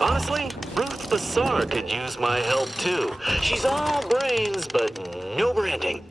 Honestly, Ruth Bassar could use my help too. She's all brains, but no branding.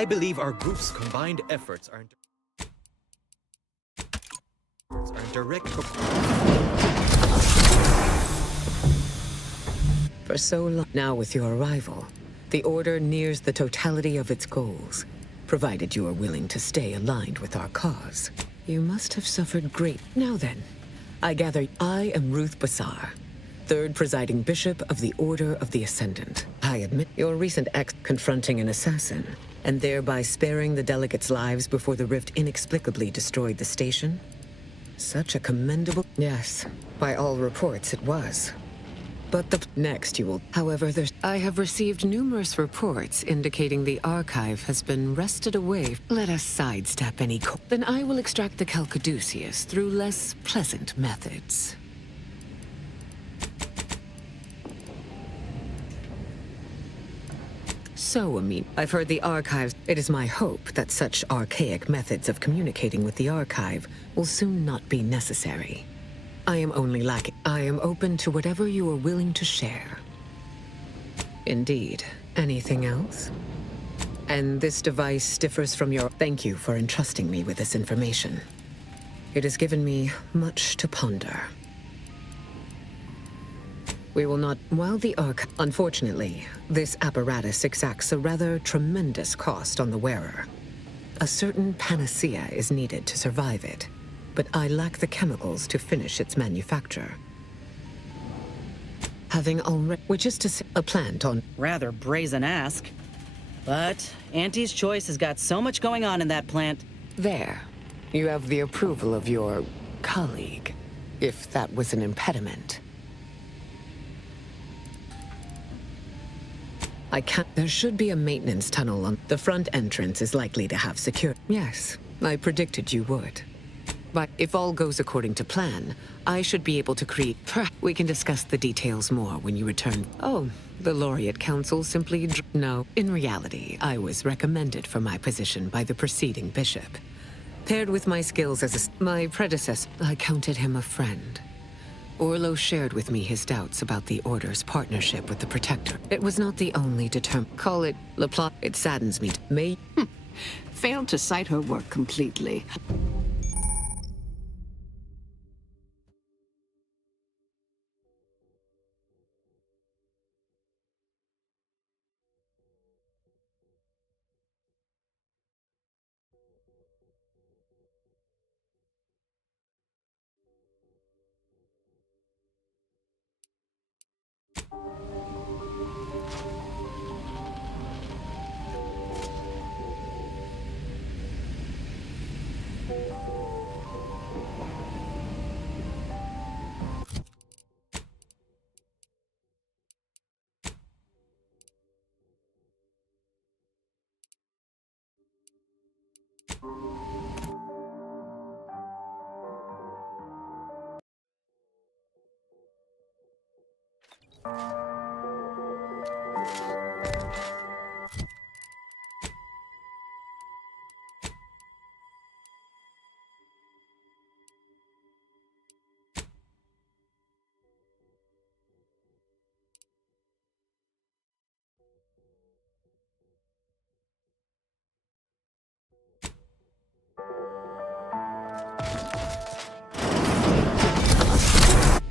I believe our group's combined efforts are in direct For so long now, with your arrival, the Order nears the totality of its goals, provided you are willing to stay aligned with our cause. You must have suffered great. Now then, I gather I am Ruth Bassar, third presiding bishop of the Order of the Ascendant. I admit your recent act confronting an assassin, and thereby sparing the delegates' lives before the rift inexplicably destroyed the station. Such a commendable... Yes, by all reports it was. But the next you will... However, I have received numerous reports indicating the archive has been wrested away. Let us sidestep any... Then I will extract the Calcaduceus through less pleasant methods. So, Amin, I've heard the archives. It is my hope that such archaic methods of communicating with the archive will soon not be necessary. I am only lacking. I am open to whatever you are willing to share. Indeed. Anything else? And this device differs from your... Thank you for entrusting me with this information. It has given me much to ponder. We will not... While the Unfortunately, this apparatus exacts a rather tremendous cost on the wearer. A certain panacea is needed to survive it, but I lack the chemicals to finish its manufacture. Having already... Which is to say, a plant on... Rather brazen ask. But Auntie's Choice has got so much going on in that plant. There. You have the approval of your colleague, if that was an impediment. I can't... There should be a maintenance tunnel on... The front entrance is likely to have secure... Yes, I predicted you would. But if all goes according to plan, I should be able to create... We can discuss the details more when you return. Oh, the Laureate Council simply... No, in reality, I was recommended for my position by the preceding bishop. Paired with my skills as my predecessor, I counted him a friend. Orlo shared with me his doubts about the Order's partnership with the Protector. It was not the only Call it Le Plot. It saddens me. Failed to cite her work completely.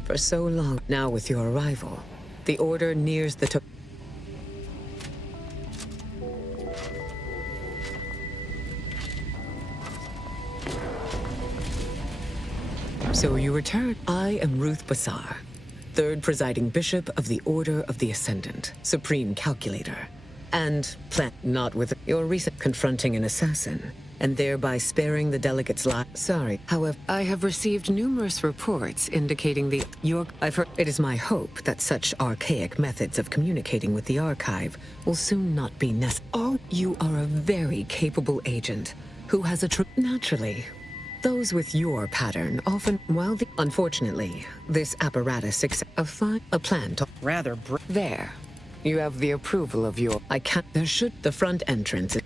For so long. Now with your arrival, the Order nears the So you return. I am Ruth Bassar, third presiding bishop of the Order of the Ascendant, supreme calculator, and not with your recent confronting an assassin, and thereby sparing the delegate's life. Sorry, however, I have received numerous reports indicating I've heard. It is my hope that such archaic methods of communicating with the Archive will soon not be necessary. Oh, you are a very capable agent who has naturally. Those with your pattern often, unfortunately, this apparatus a plan to Rather there. You have the approval of your. I can't. There should the front entrance.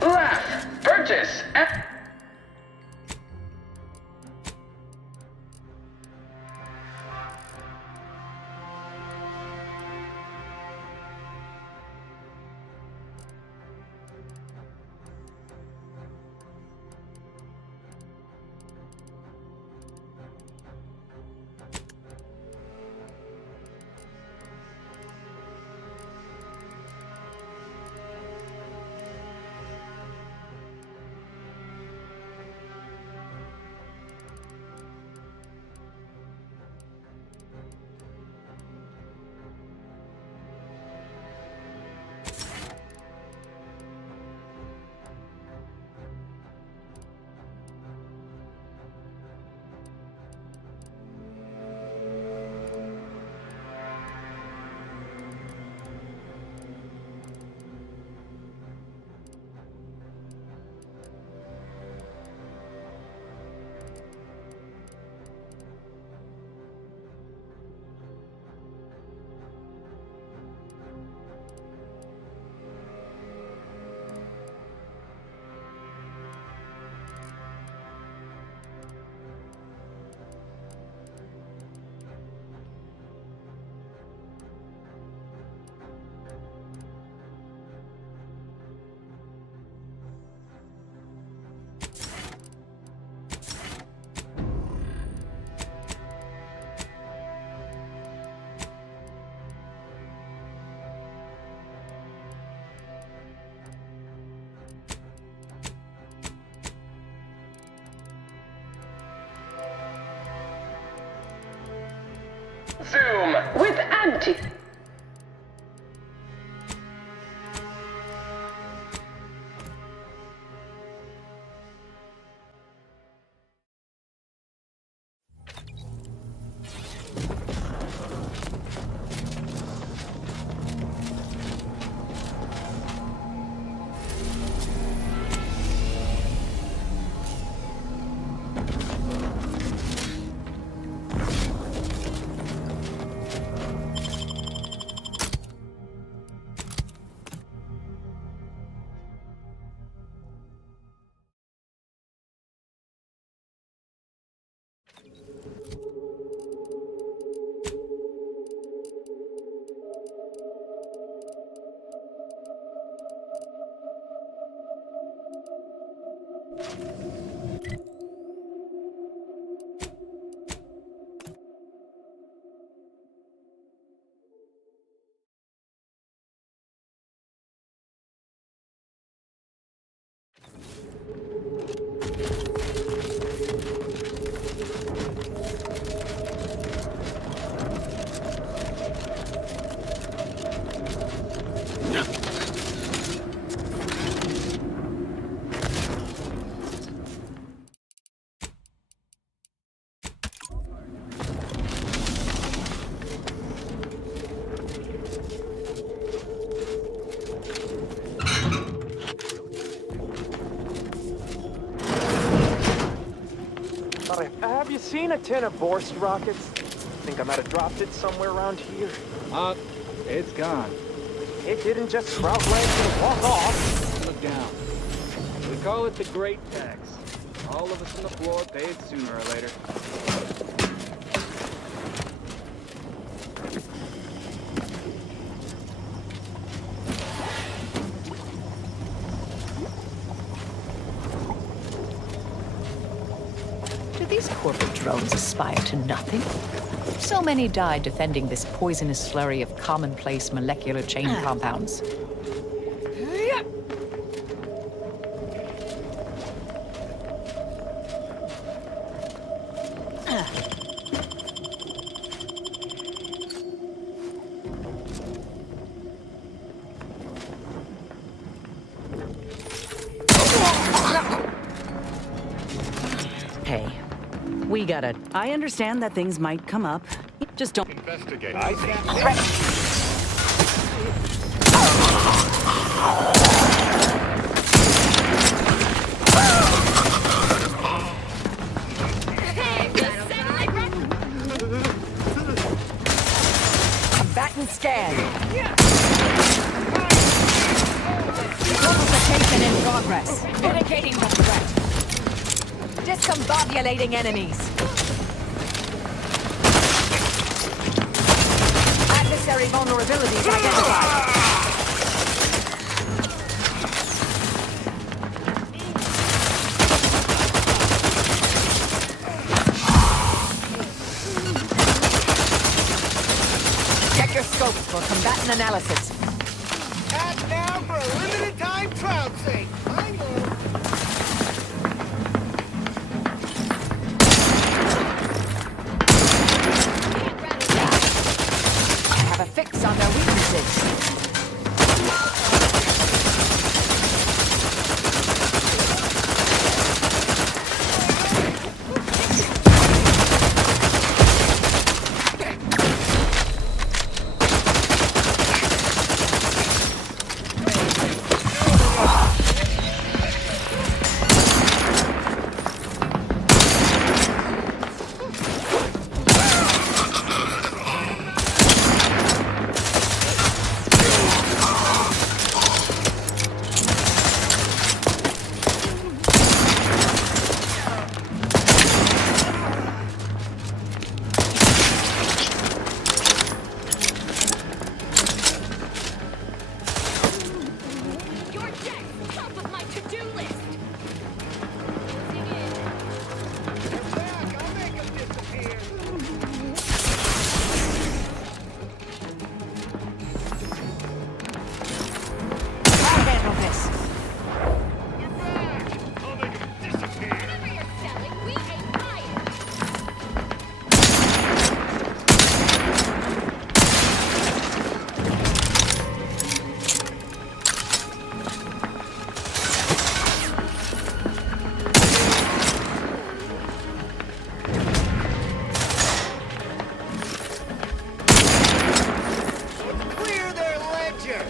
Laugh! Purchase! Zoom with Auntie. Have you seen a tin of Borst rockets? Think I might have dropped it somewhere around here. It's gone. It didn't just sprout legs and walk off. Look down. We call it the Great Tax. All of us on the floor pay it sooner or later. Do these corporate drones aspire to nothing? So many died defending this poisonous slurry of commonplace molecular chain compounds. Hey, we gotta... I understand that things might come up. Just don't... Investigate. I think... Combatant scan. Fortification in progress. Mitigating the threat. Discombobulating enemies. Adversary vulnerabilities identified. Check your scopes for combatant analysis. Act now for a limited time trouncing. I know. I have a fix on their weaknesses. Clear their ledger.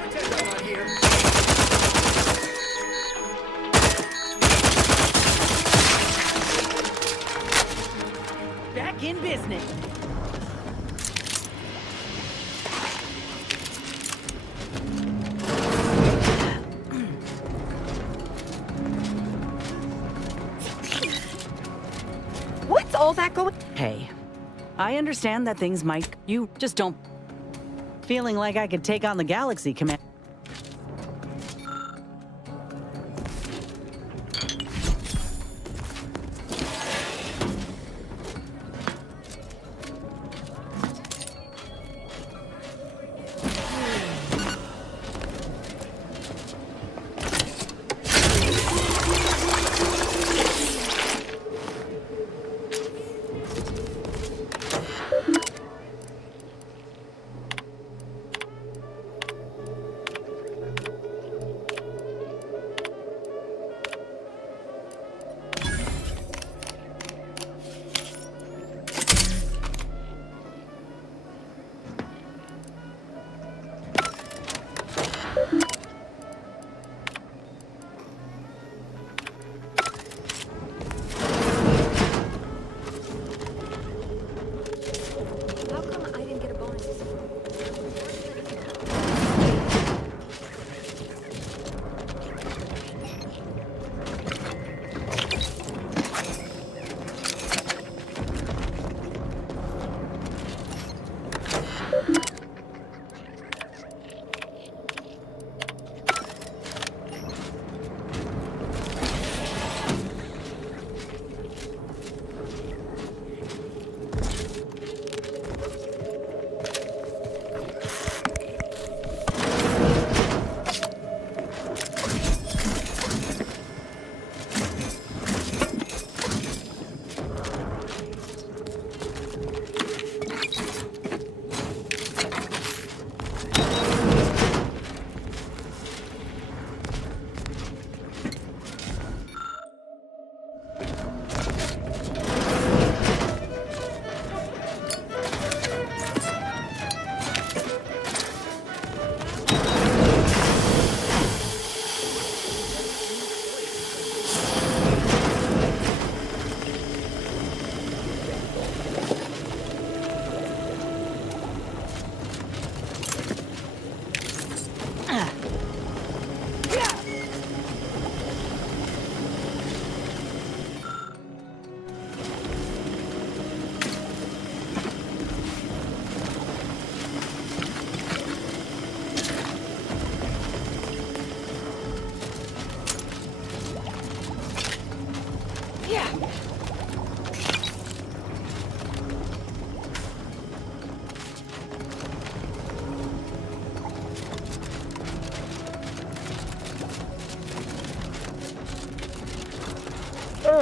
Pretend I'm not here. Back in business. What's all that going? Hey, I understand that things might. You just don't. Feeling like I could take on the Galaxy Command.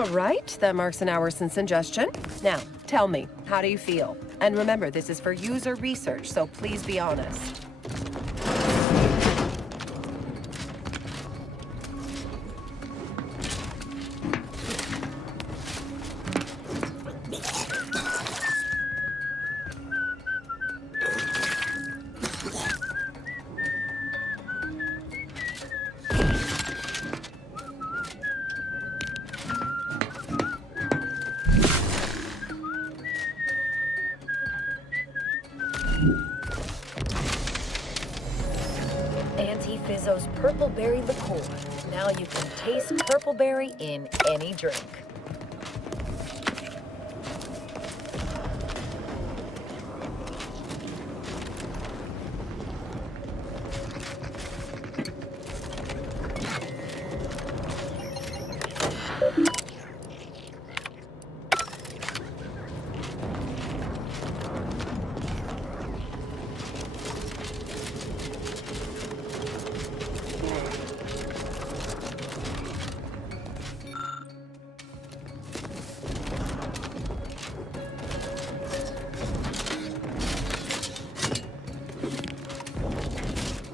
All right, that marks an hour since ingestion. Now, tell me, how do you feel? And remember, this is for user research, so please be honest. Auntie Fizzo's Purple Berry Liqueur. Now you can taste Purple Berry in any drink.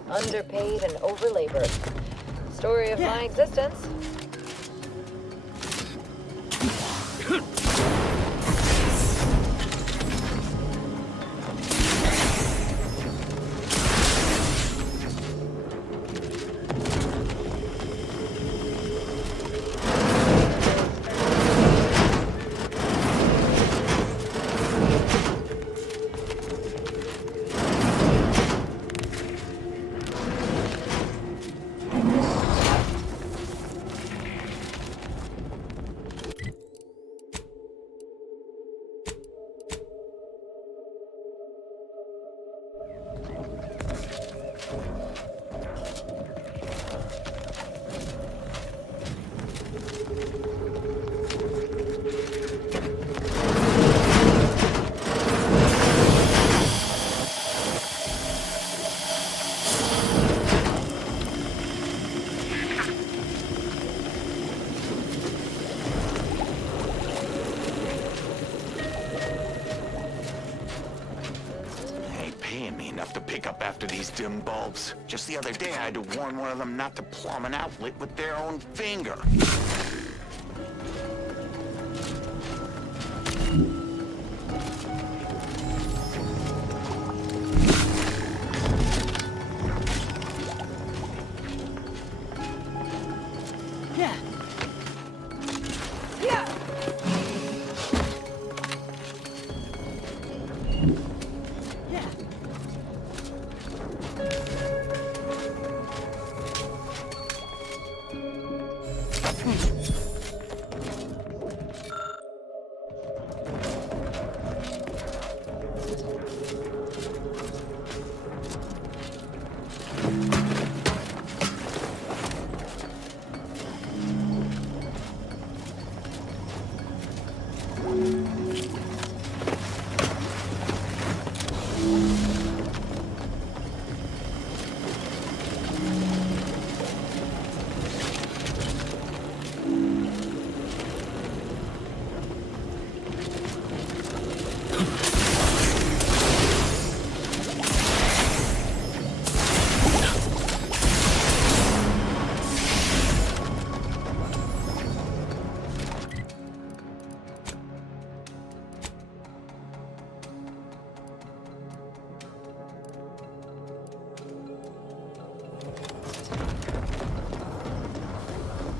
Underpaid and overlabored. Story of my existence. After these dim bulbs. Just the other day, I had to warn one of them not to plumb an outlet with their own finger.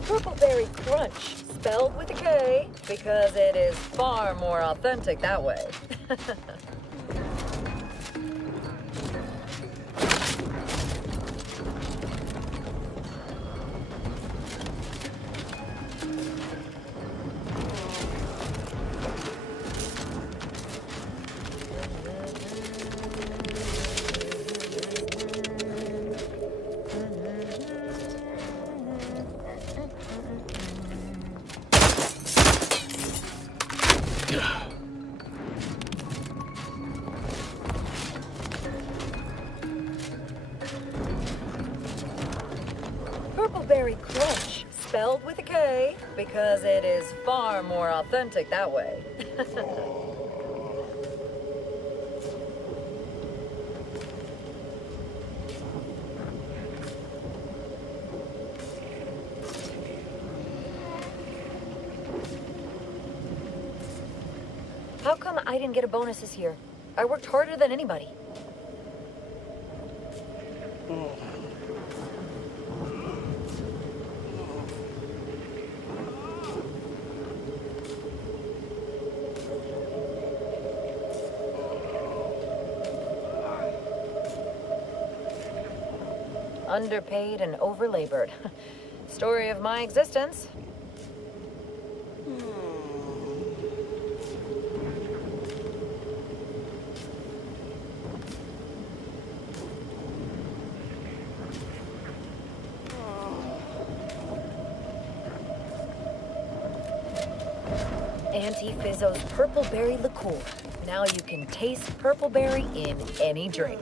Purpleberry Crunch, spelled with a K, because it is far more authentic that way. Purpleberry Crunch, spelled with a K, because it is far more authentic that way. How come I didn't get a bonus this year? I worked harder than anybody. Underpaid and overlabored. Story of my existence. Auntie Fizzo's Purple Berry Liqueur. Now you can taste Purple Berry in any drink.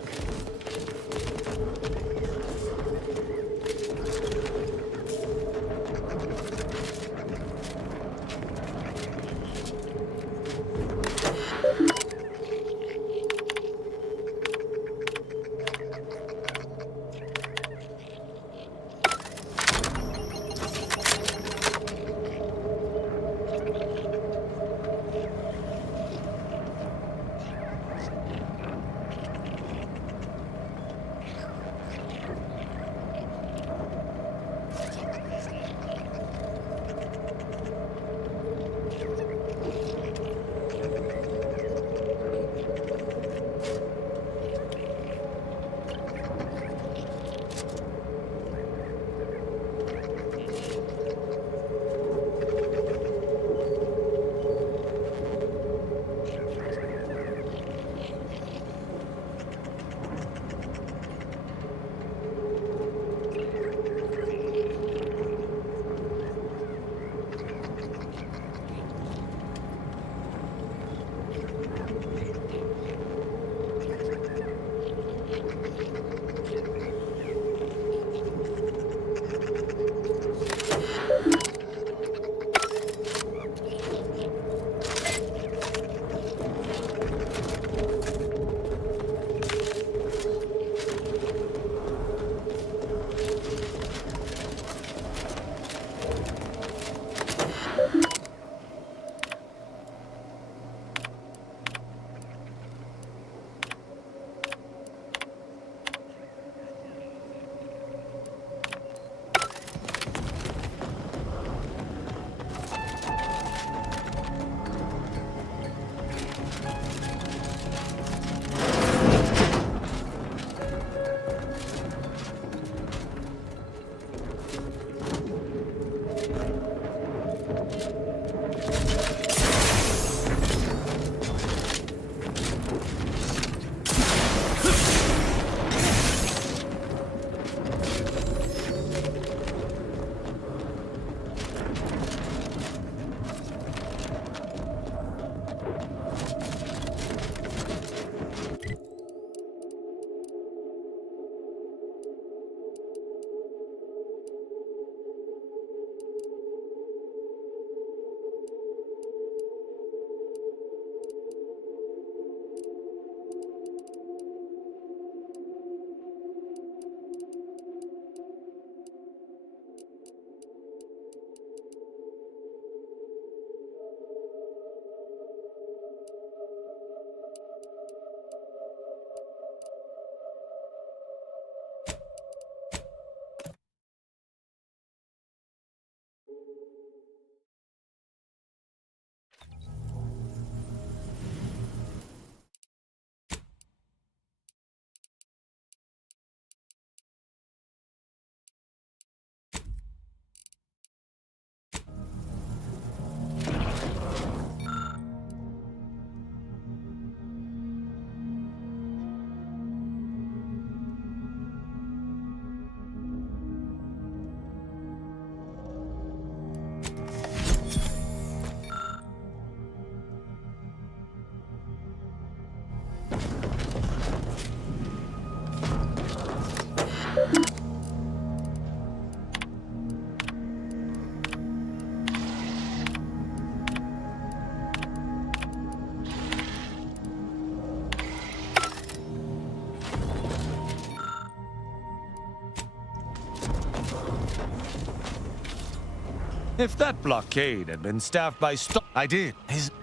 If that blockade had been staffed by I did.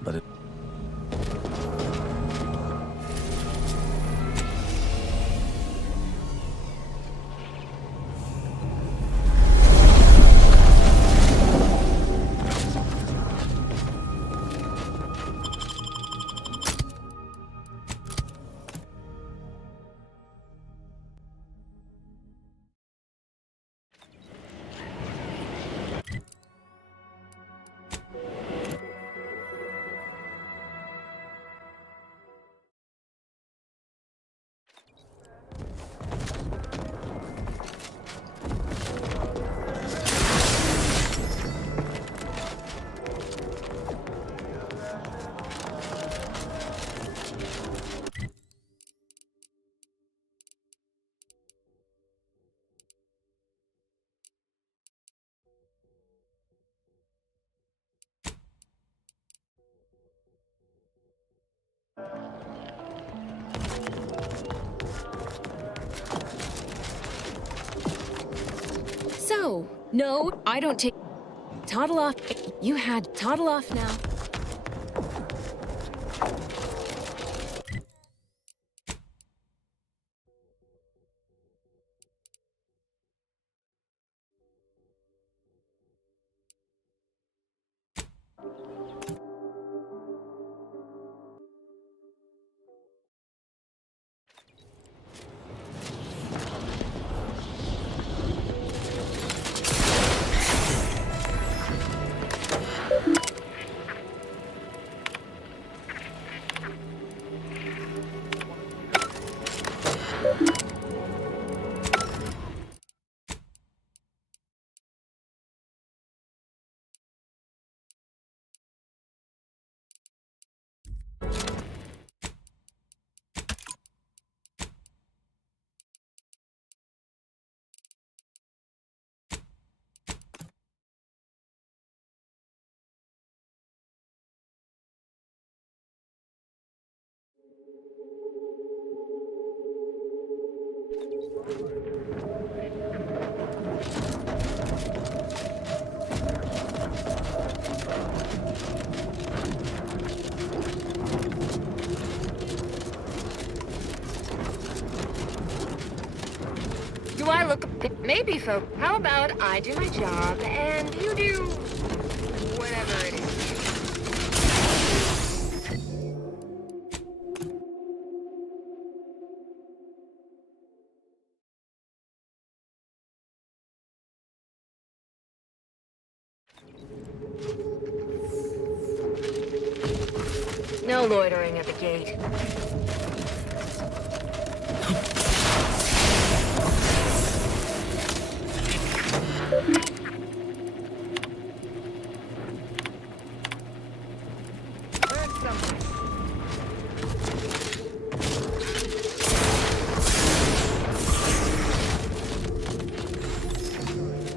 But it... So, no, I don't take... Toddle off. You had toddle off now. Do I look... Maybe, folk. How about I do my job and you do... whatever it is. No loitering at the gate.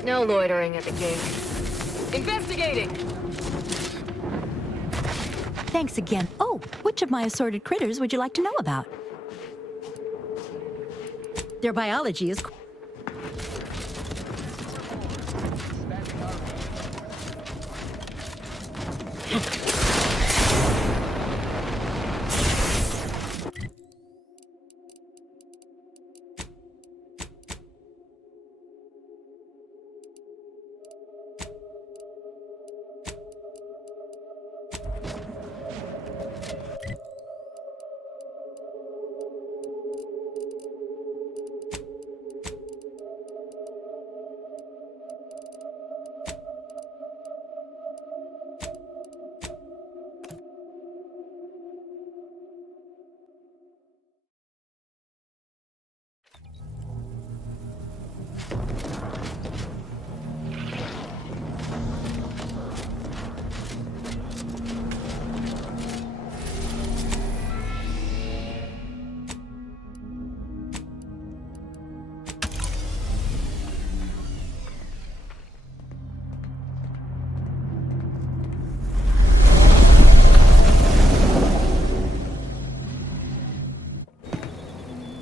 No loitering at the gate. Investigating! Thanks again. Oh, which of my assorted critters would you like to know about? Their biology is...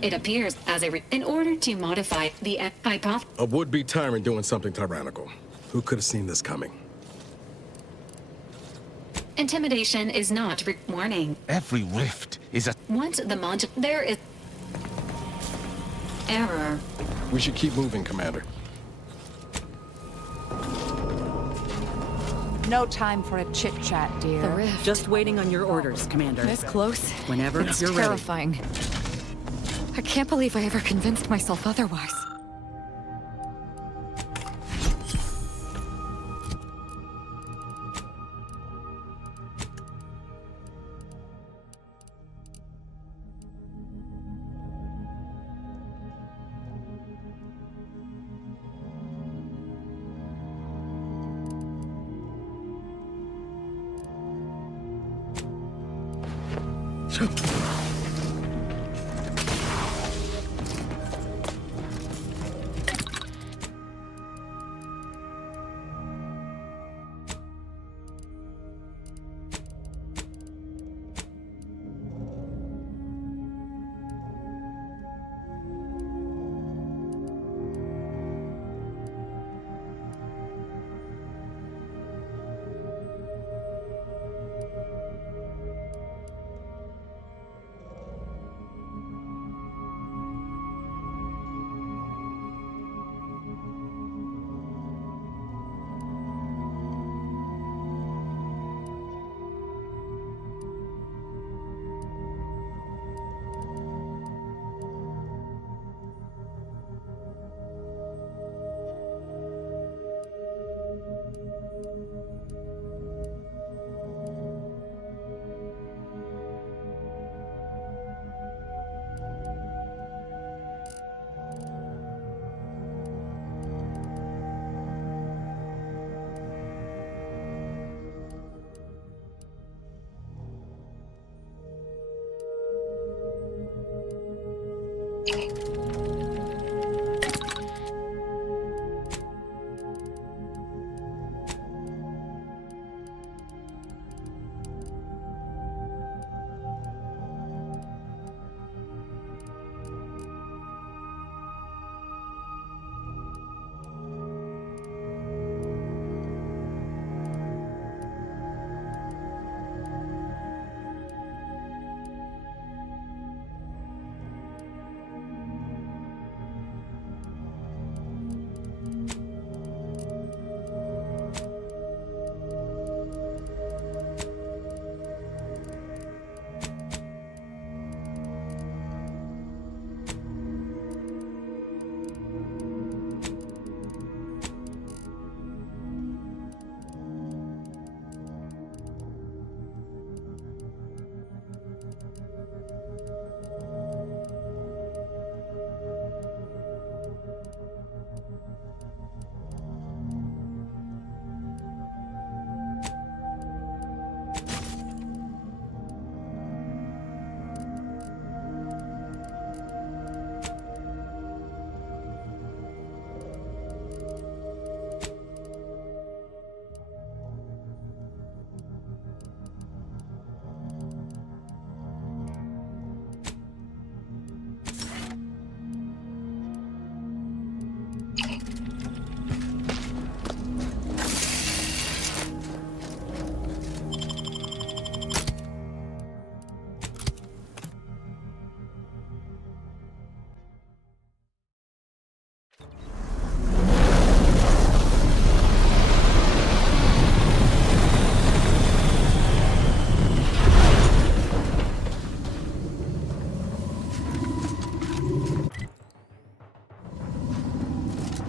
It appears as in order to modify the hypothesis. A would-be tyrant doing something tyrannical. Who could have seen this coming? Intimidation is not warning. Every rift is a... Once the there is... Error. We should keep moving, Commander. No time for a chit-chat, dear. The rift. Just waiting on your orders, Commander. This close? Whenever It's you're terrifying. I can't believe I ever convinced myself otherwise.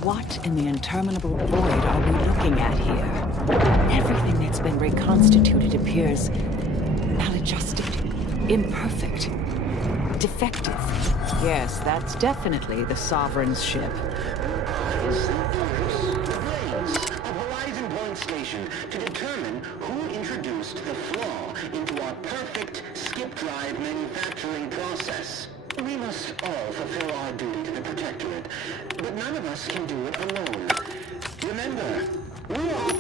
What in the interminable void are we looking at here? Everything that's been reconstituted appears maladjusted, imperfect, defective. Yes, that's definitely the Sovereign's ship. Horizon Point Station to determine who introduced the flaw into our perfect skip drive manufacturing process. We must all fulfill our duty to the Protectorate, but none of us can do it alone. Remember, we are...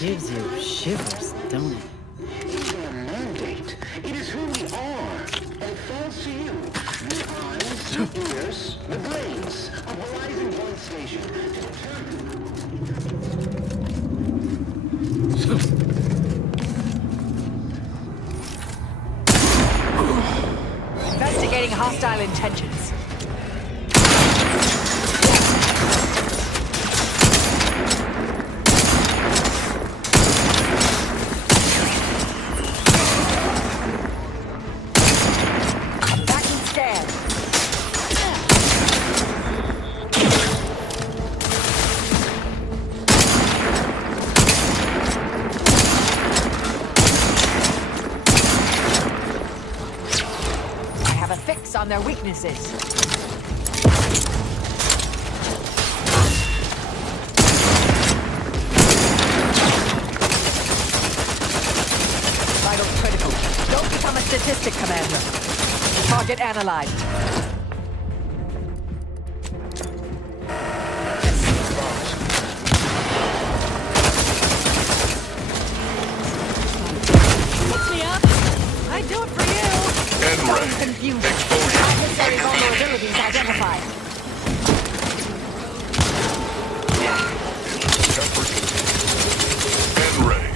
Gives you shivers, don't it? Your mandate. It is who we are. And it falls to you. The eyes, the ears, the brains of Horizon Point Station to Investigating hostile intentions. Backing scan. I have a fix on their weaknesses. Vital critical. Don't become a statistic, Commander. Target analyzed. Pick me up. I do it for you. Zone confusion. Adversary vulnerabilities identified. N-ray.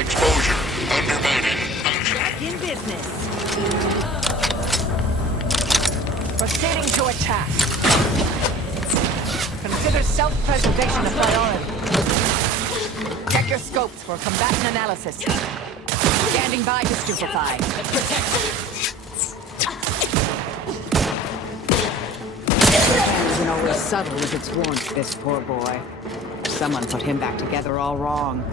Exposure. Undermining. Back in business. Proceeding to attack. Consider self-preservation a priority. Check your scopes for combatant analysis. Standing by to stupefy. Isn't always subtle as its warmth, this poor boy. Someone put him back together all wrong.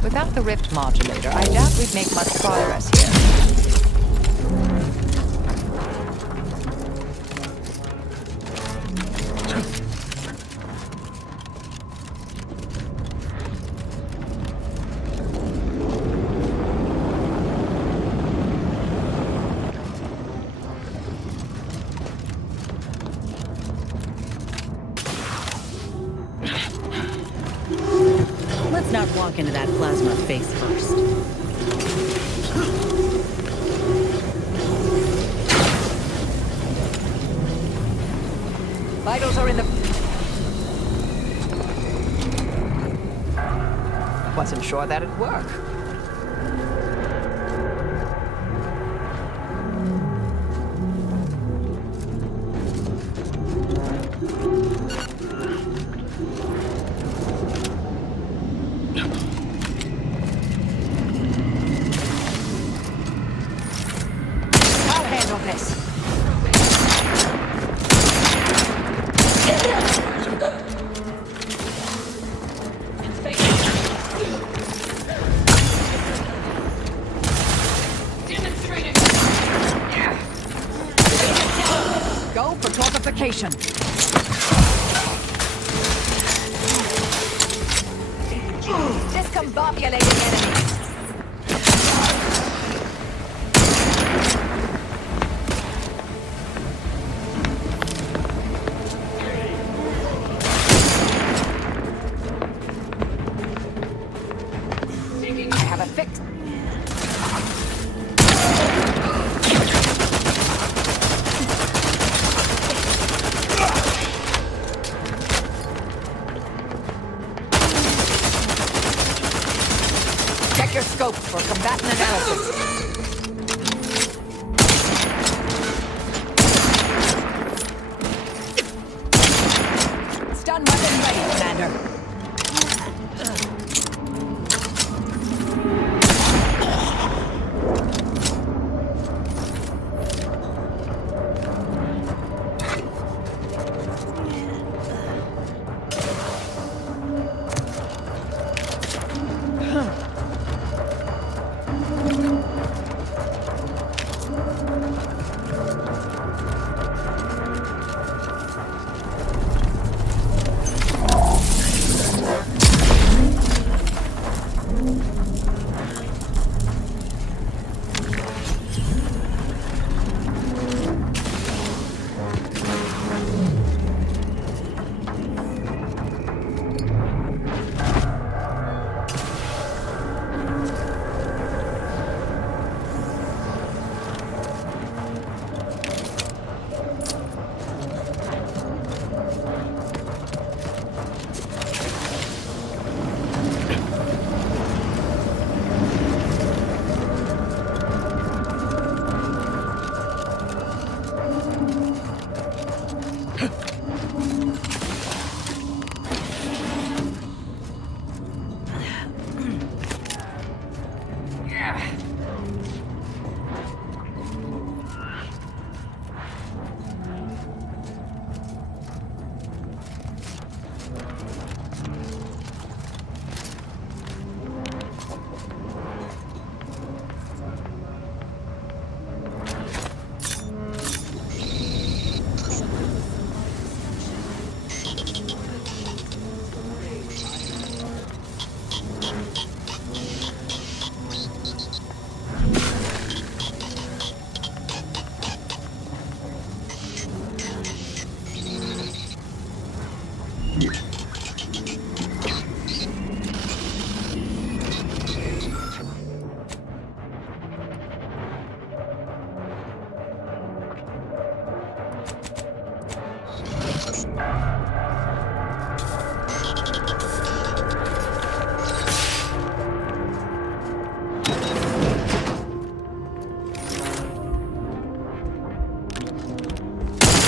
Without the rift modulator, I doubt we'd make much progress here. Let's not walk into that plasma face first. Vitals are in the... Wasn't sure that'd work. I'll handle this. Go for torpification. Discombobulating enemies. I have a fix. Check your scopes for combatant analysis. Recon weapon ready, Commander.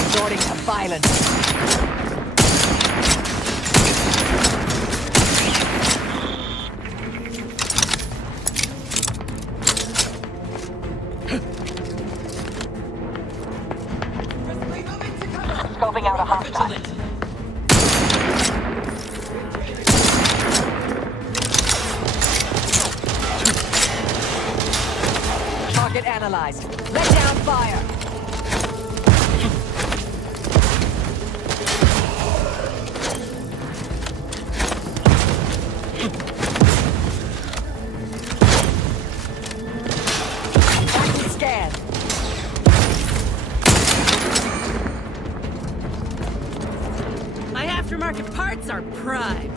Resorting to violence. Scoping out a hostile. Target analyzed. Lay down fire. Active scan. My aftermarket parts are prime.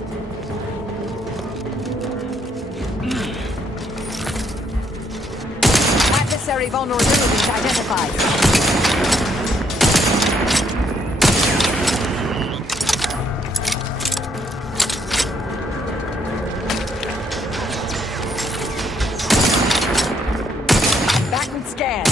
Adversary vulnerabilities identified. Backward scan.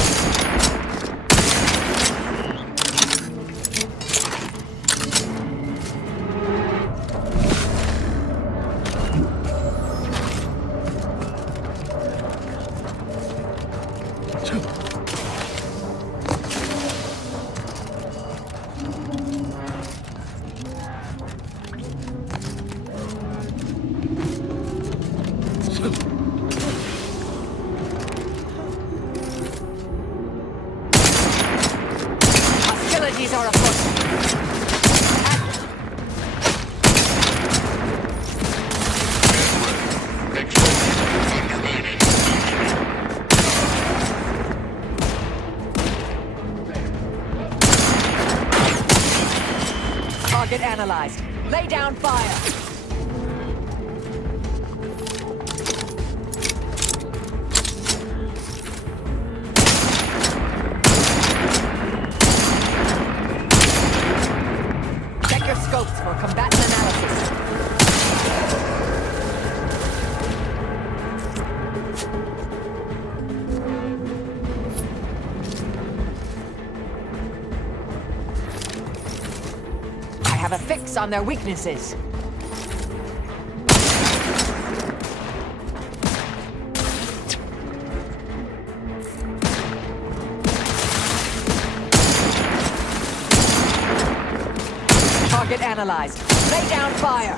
Hostilities are afoot. Target analyzed. Lay down fire. Check your scopes for combatant analysis. I have a fix on their weaknesses. Target analyzed. Lay down fire.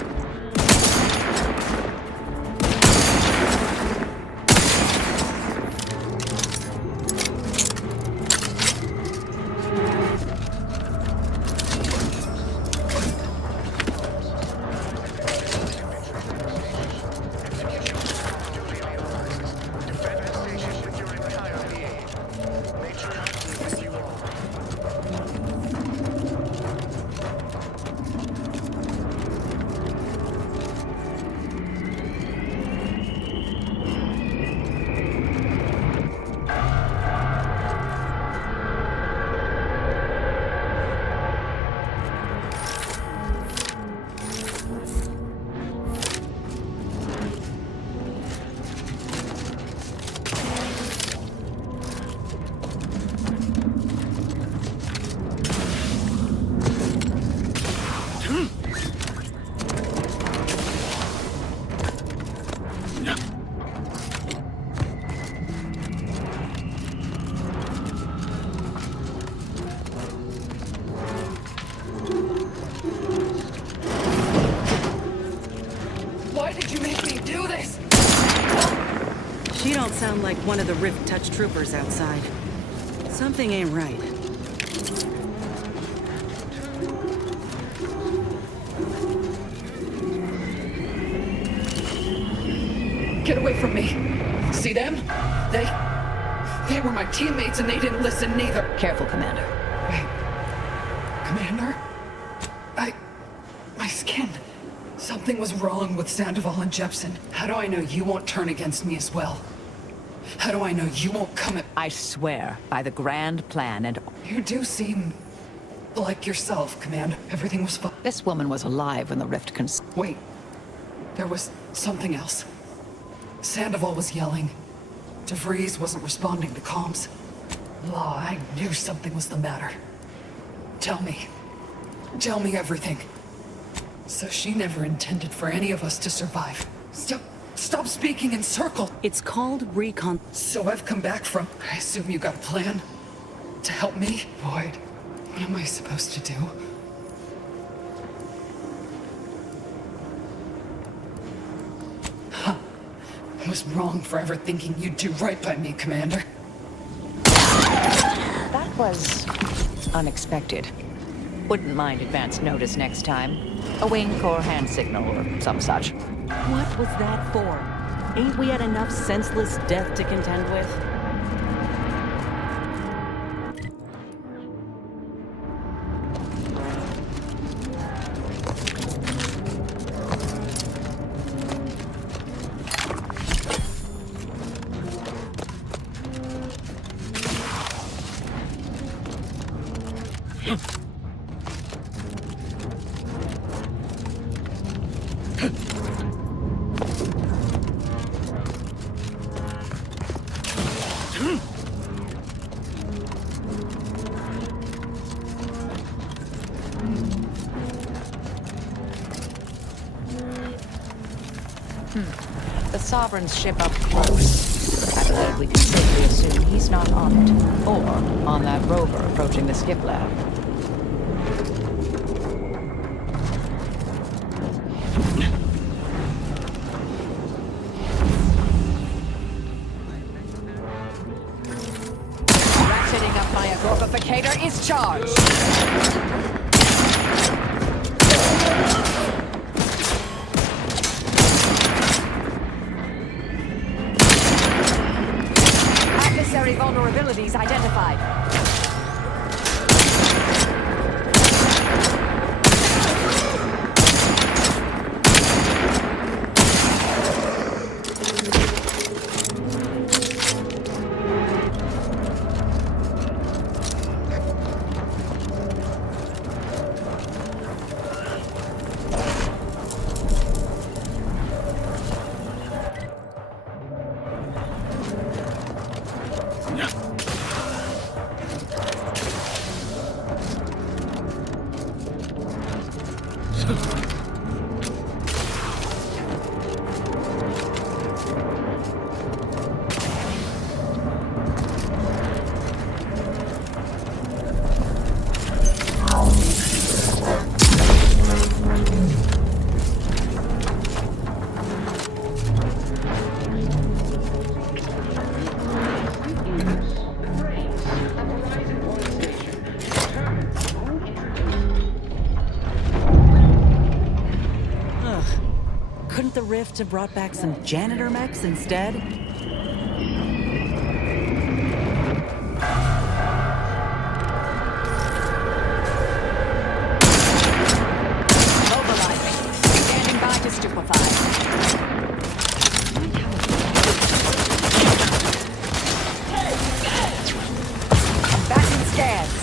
Sound like one of the Rift Touch troopers outside. Something ain't right. Get away from me. See them? They were my teammates and they didn't listen neither. Careful, Commander. Wait. Commander? My skin. Something was wrong with Sandoval and Jepson. How do I know you won't turn against me as well? How do I know you won't come at— I swear, by the grand plan and— You do seem like yourself, Commander. Everything was fine. This woman was alive when the rift Wait. There was something else. Sandoval was yelling. DeVries wasn't responding to comms. Law, I knew something was the matter. Tell me. Tell me everything. So she never intended for any of us to survive. Stop speaking in circles. It's called recon. So I've come back from— I assume you got a plan? To help me? Boyd, what am I supposed to do? Huh. I was wrong for ever thinking you'd do right by me, Commander. That was unexpected. Wouldn't mind advance notice next time. A wink or hand signal or some such. What was that for? Ain't we had enough senseless death to contend with? The Sovereign's ship up close. I believe we can safely assume he's not on it, or on that rover approaching the skip lab. Ratcheting up my agorbificator is charged! Vulnerabilities identified. rift have brought back some janitor mechs instead? Mobilizing. Standing by to stupefy. Combatant scans.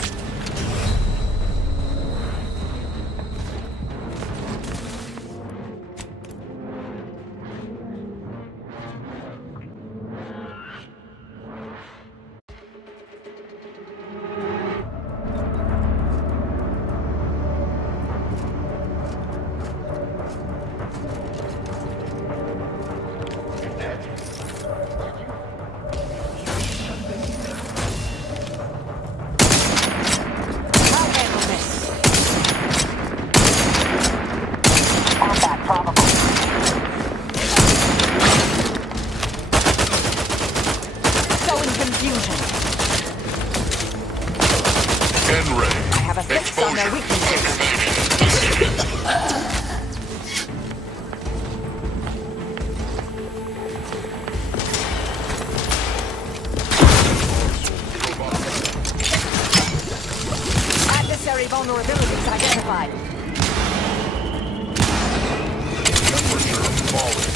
Vulnerabilities identified.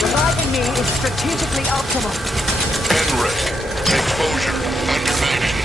Reviving me is strategically optimal. N-ray. Exposure. Undermining.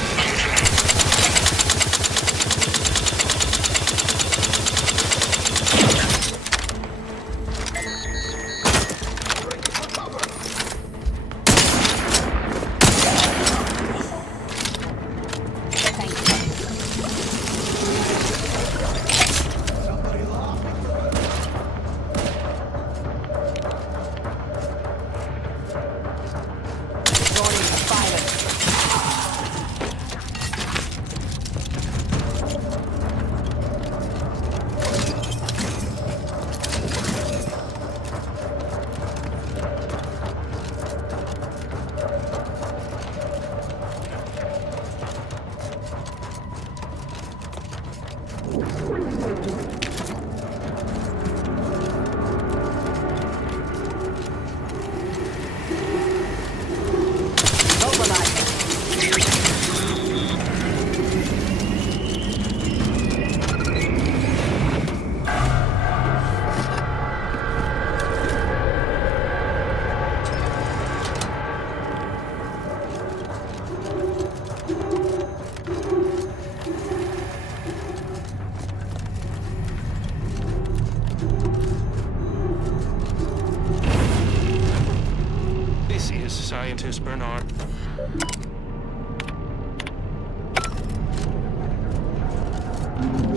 Scientist Bernard.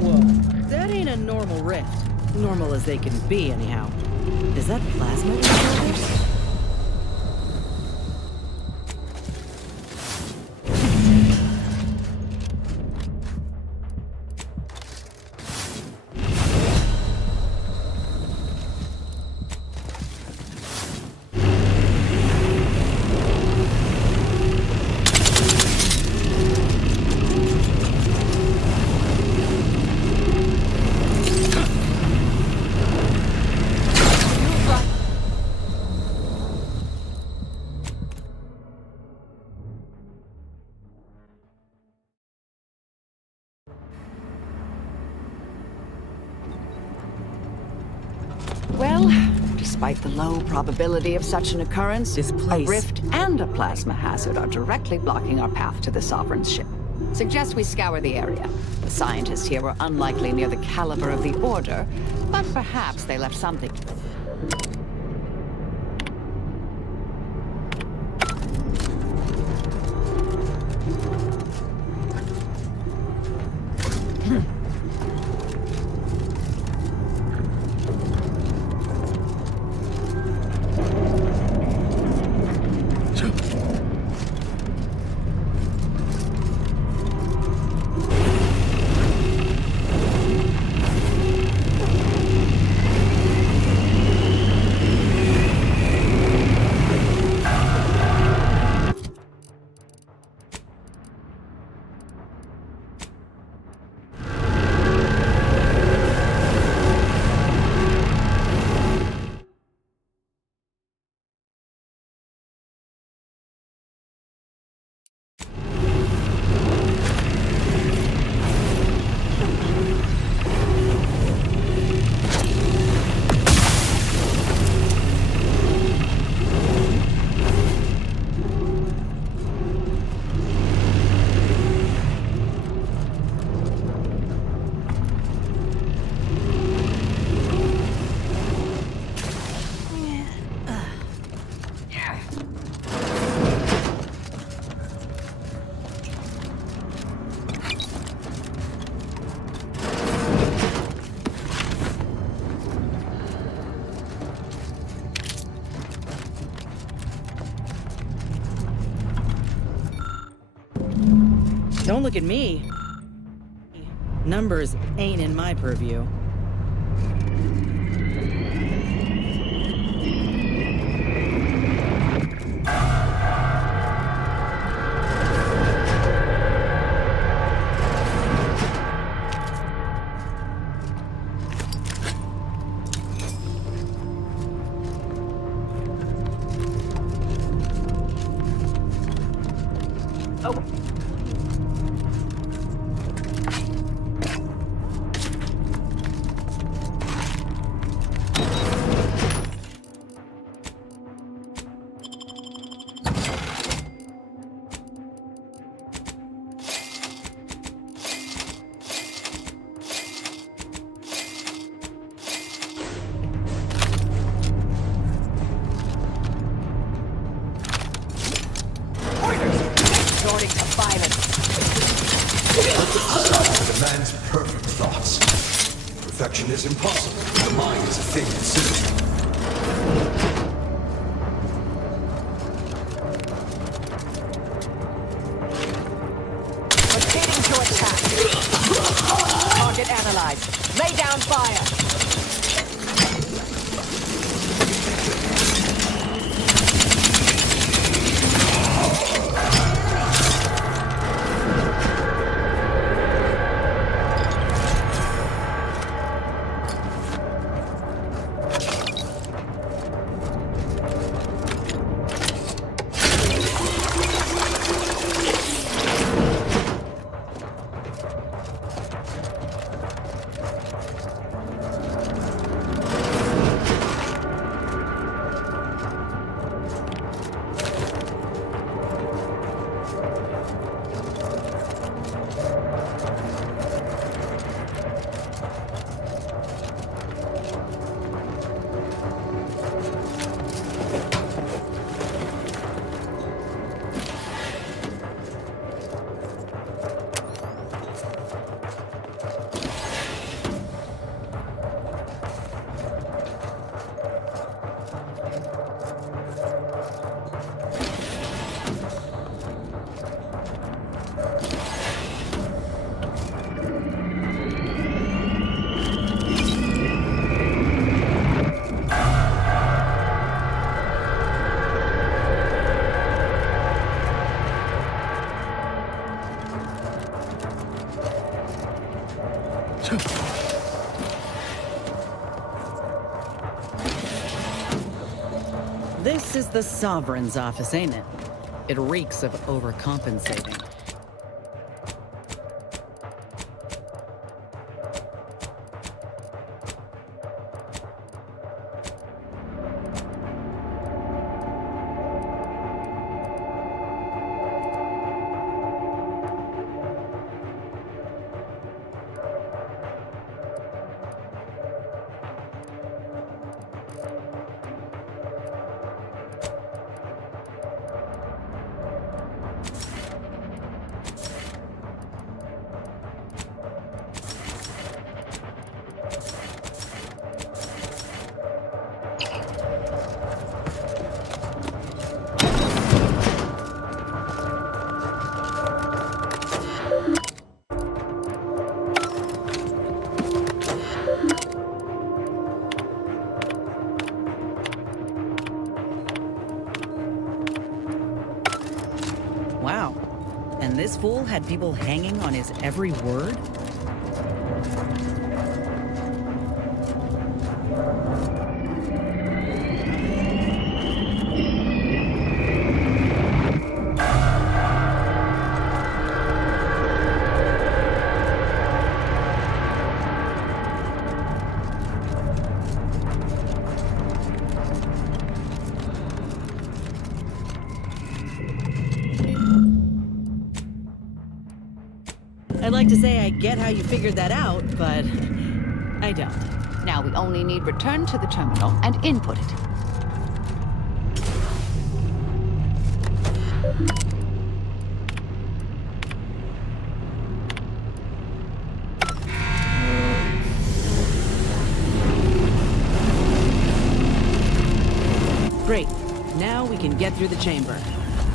Whoa, that ain't a normal rift. Normal as they can be, anyhow. Is that plasma disorders? Well, despite the low probability of such an occurrence, a rift and a plasma hazard are directly blocking our path to the Sovereign's ship. Suggest we scour the area. The scientists here were unlikely near the caliber of the Order, but perhaps they left something. Don't look at me. Numbers ain't in my purview. Demands perfect thoughts. Perfection is impossible. The mind is a thing considered. Proceeding to attack. Target analyzed. Lay down fire. This is the Sovereign's office, ain't it? It reeks of overcompensating. Wow. And this fool had people hanging on his every word? I'd like to say I get how you figured that out, but I don't. Now we only need return to the terminal and input it. Great. Now we can get through the chamber.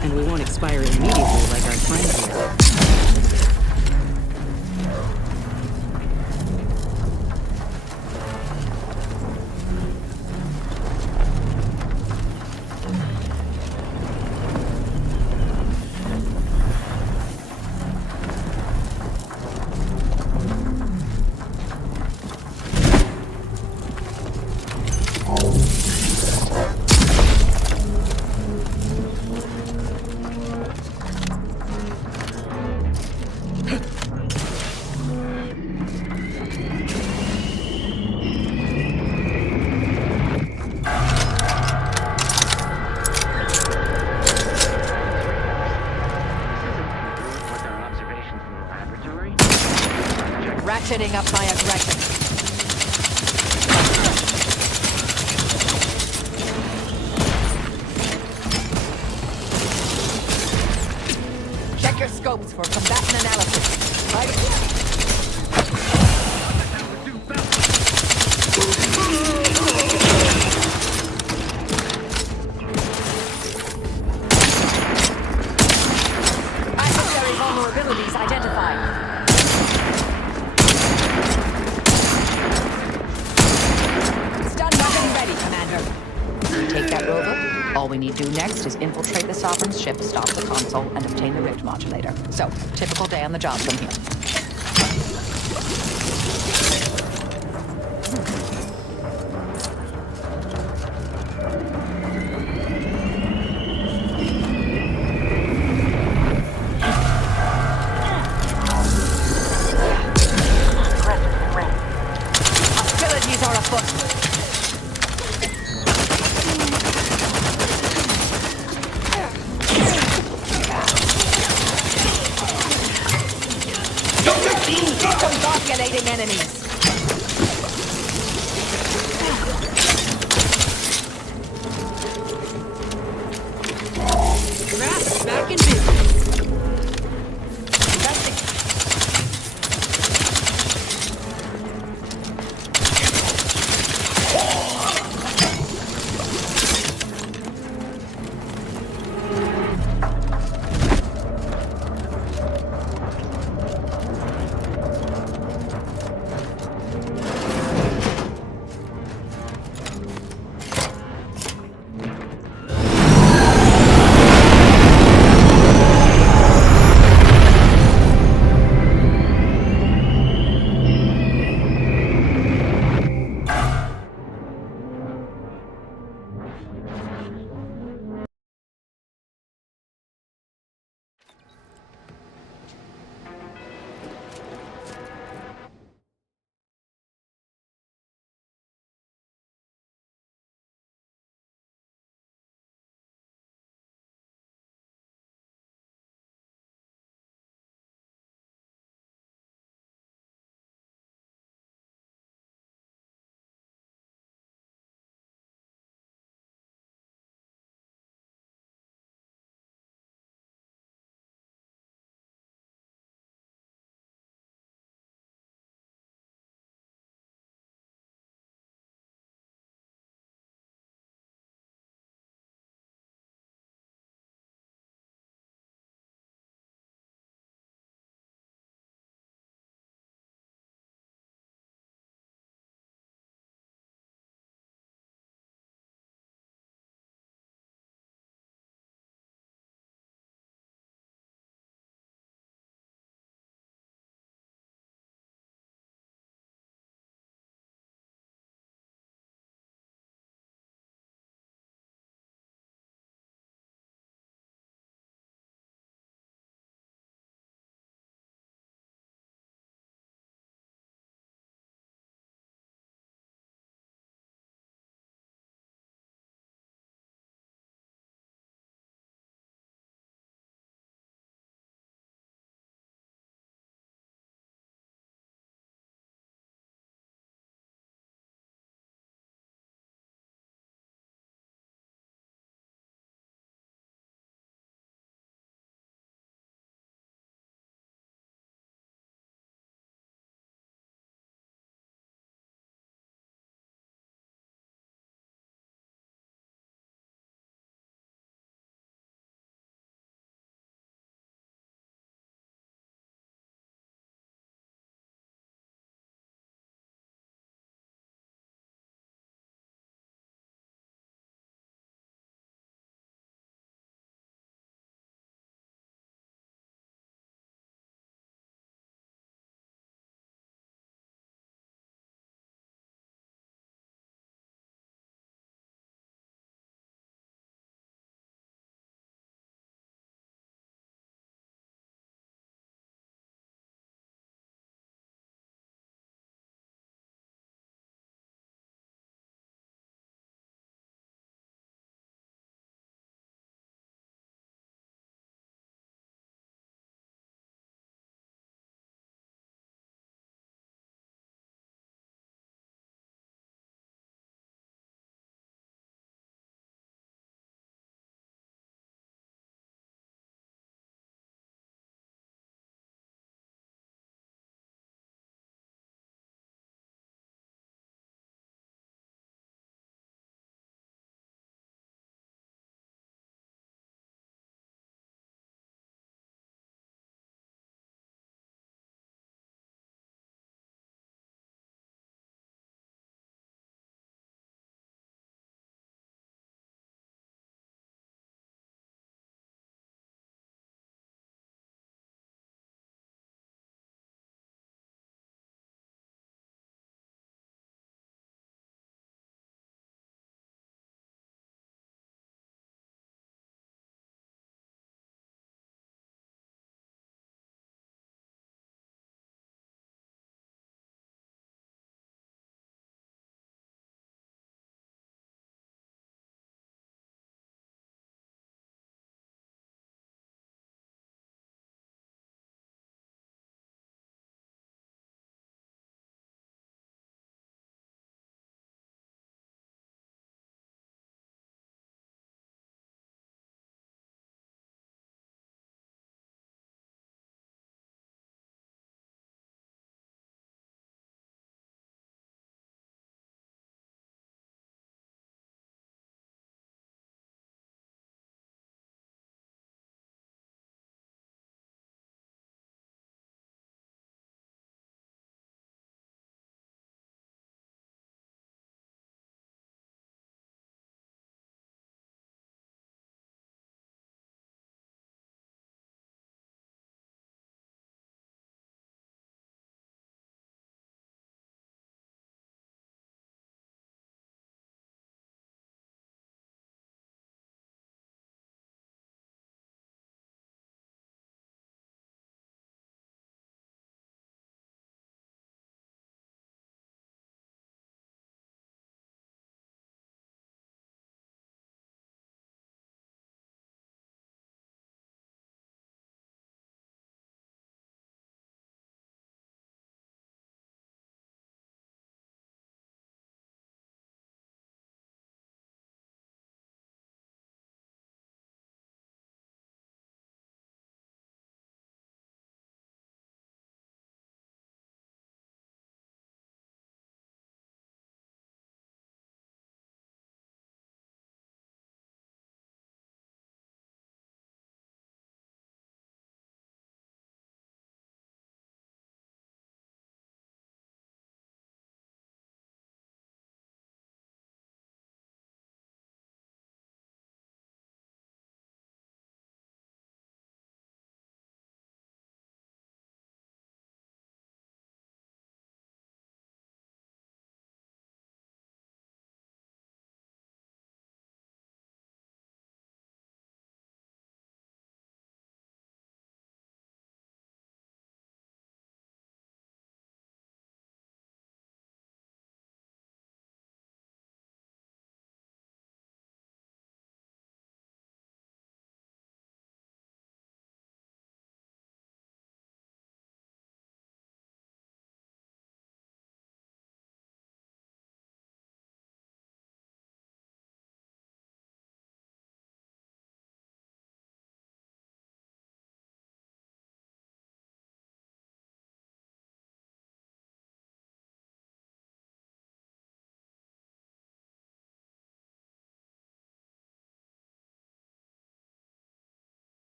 And we won't expire immediately like our friend here. Ratcheting up my aggression. Check your scopes for combatant analysis. Right. Adversary vulnerabilities identified. Take that rover. All we need to do next is infiltrate the Sovereign's ship, stop the console, and obtain the rift modulator. So, typical day on the job from here. Hostilities are afoot. Congratulating enemies.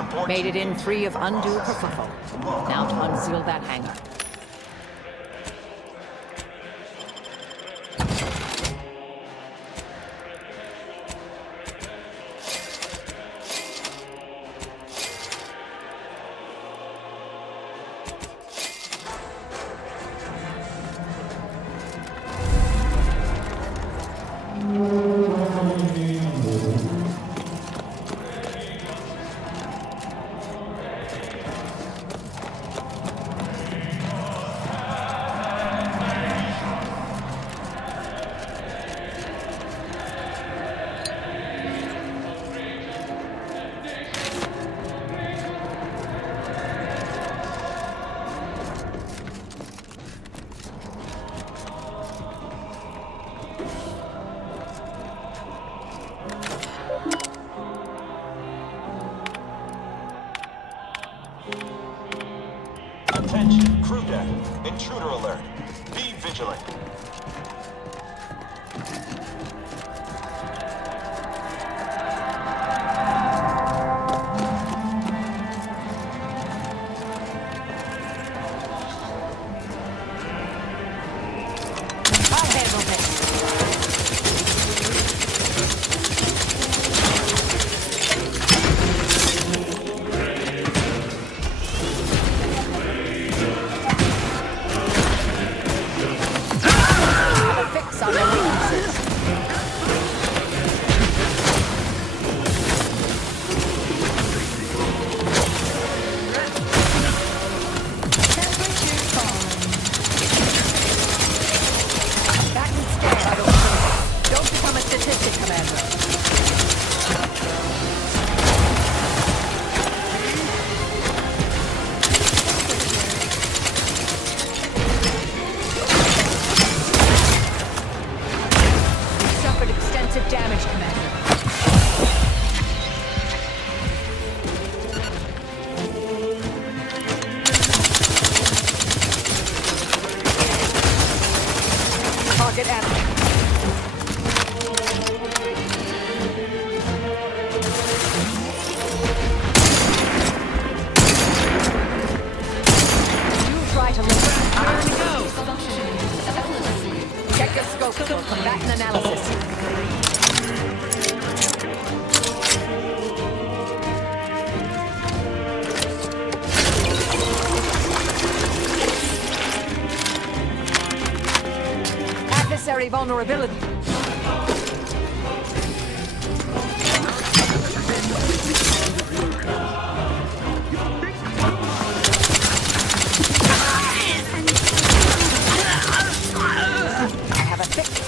report. Made it in free of undue kerfuffle. Now to unseal that hangar. Attention, crew deck. Intruder alert. Be vigilant. I'll handle this. Vulnerability. I have a fix.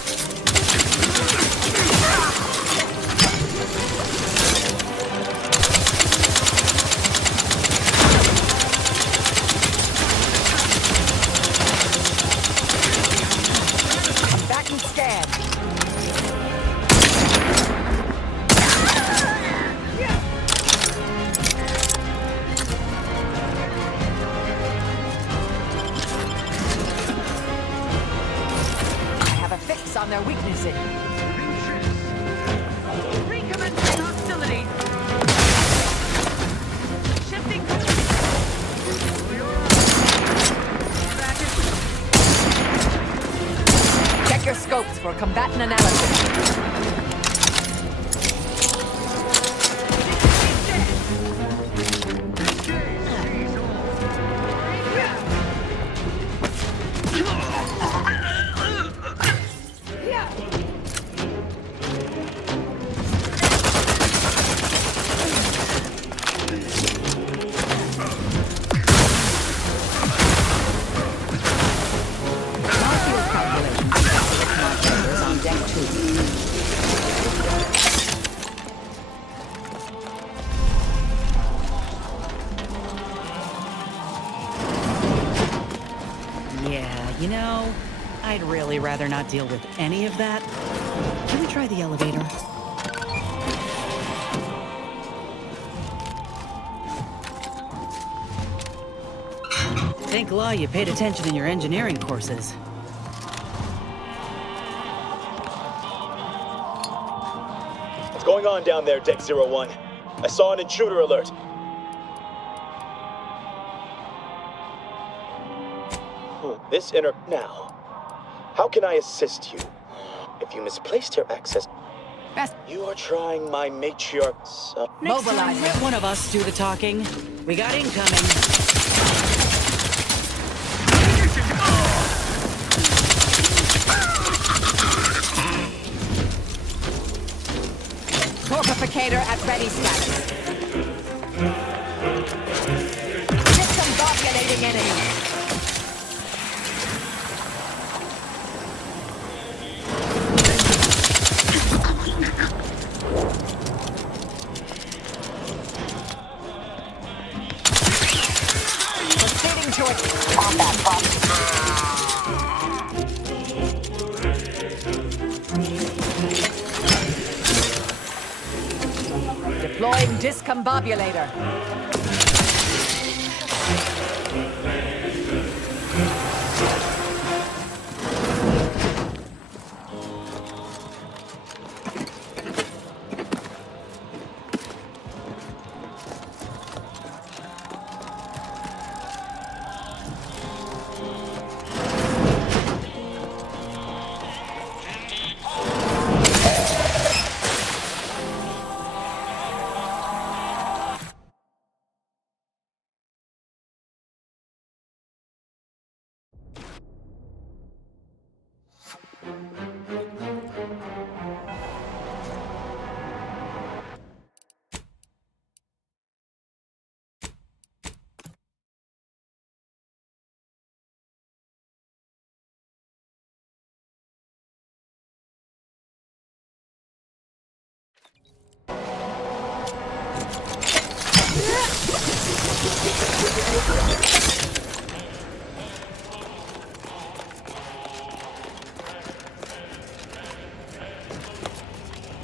On their weaknesses. Recommencing hostility. Shifting. Check your scopes for combatant analysis. Yeah, you know, I'd really rather not deal with any of that. Can we try the elevator? Thank law you paid attention in your engineering courses. What's going on down there, Deck 01? I saw an intruder alert. Now, how can I assist you? If you misplaced your access... You are trying my matriarch's... Next time, let one of us do the talking. We got incoming. Corpificator at ready status. Discombobulating enemy. Proceeding to its combat box. Deploying discombobulator.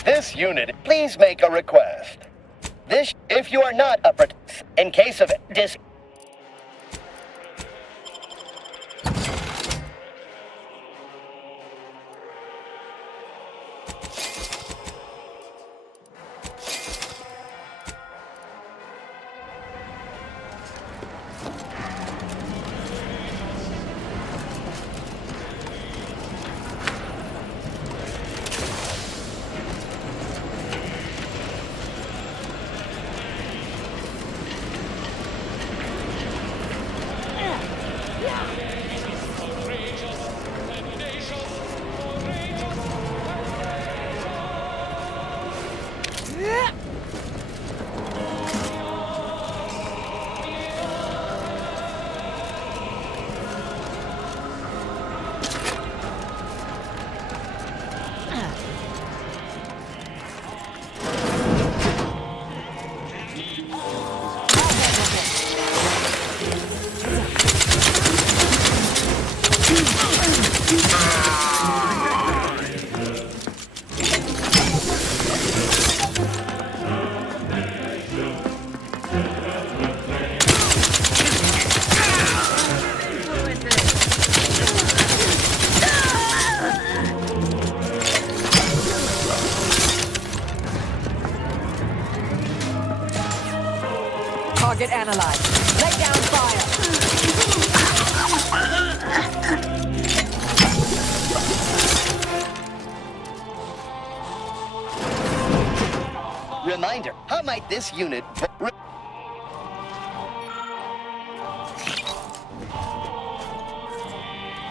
This unit, please make a request. This, if you are not a in case of Target analyzed. Lay down fire. Reminder, how might this unit...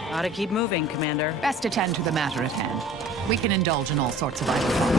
Gotta keep moving, Commander. Best attend to the matter at hand. We can indulge in all sorts of idle talk.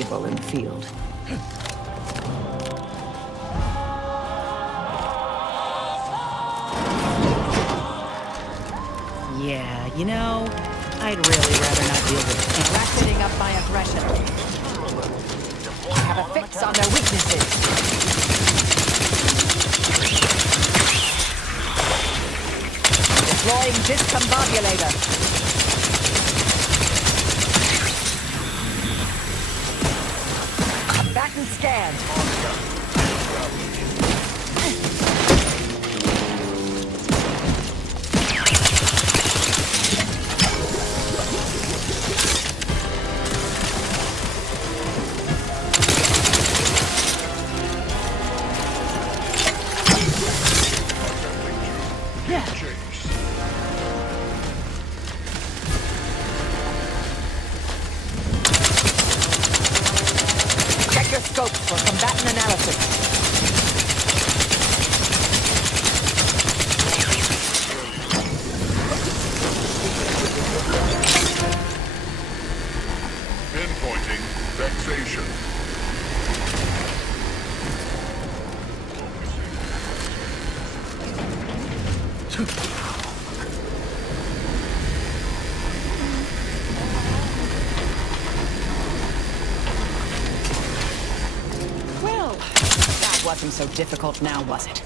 valuable in the field. Yeah, you know, I'd really rather not deal with it. Ratcheting up my aggression. I have a fix on their weaknesses. Deploying discombobulator. Combatant scanned. Check your scopes for combatant analysis. Pinpointing vexation. Well, that wasn't so difficult now, was it?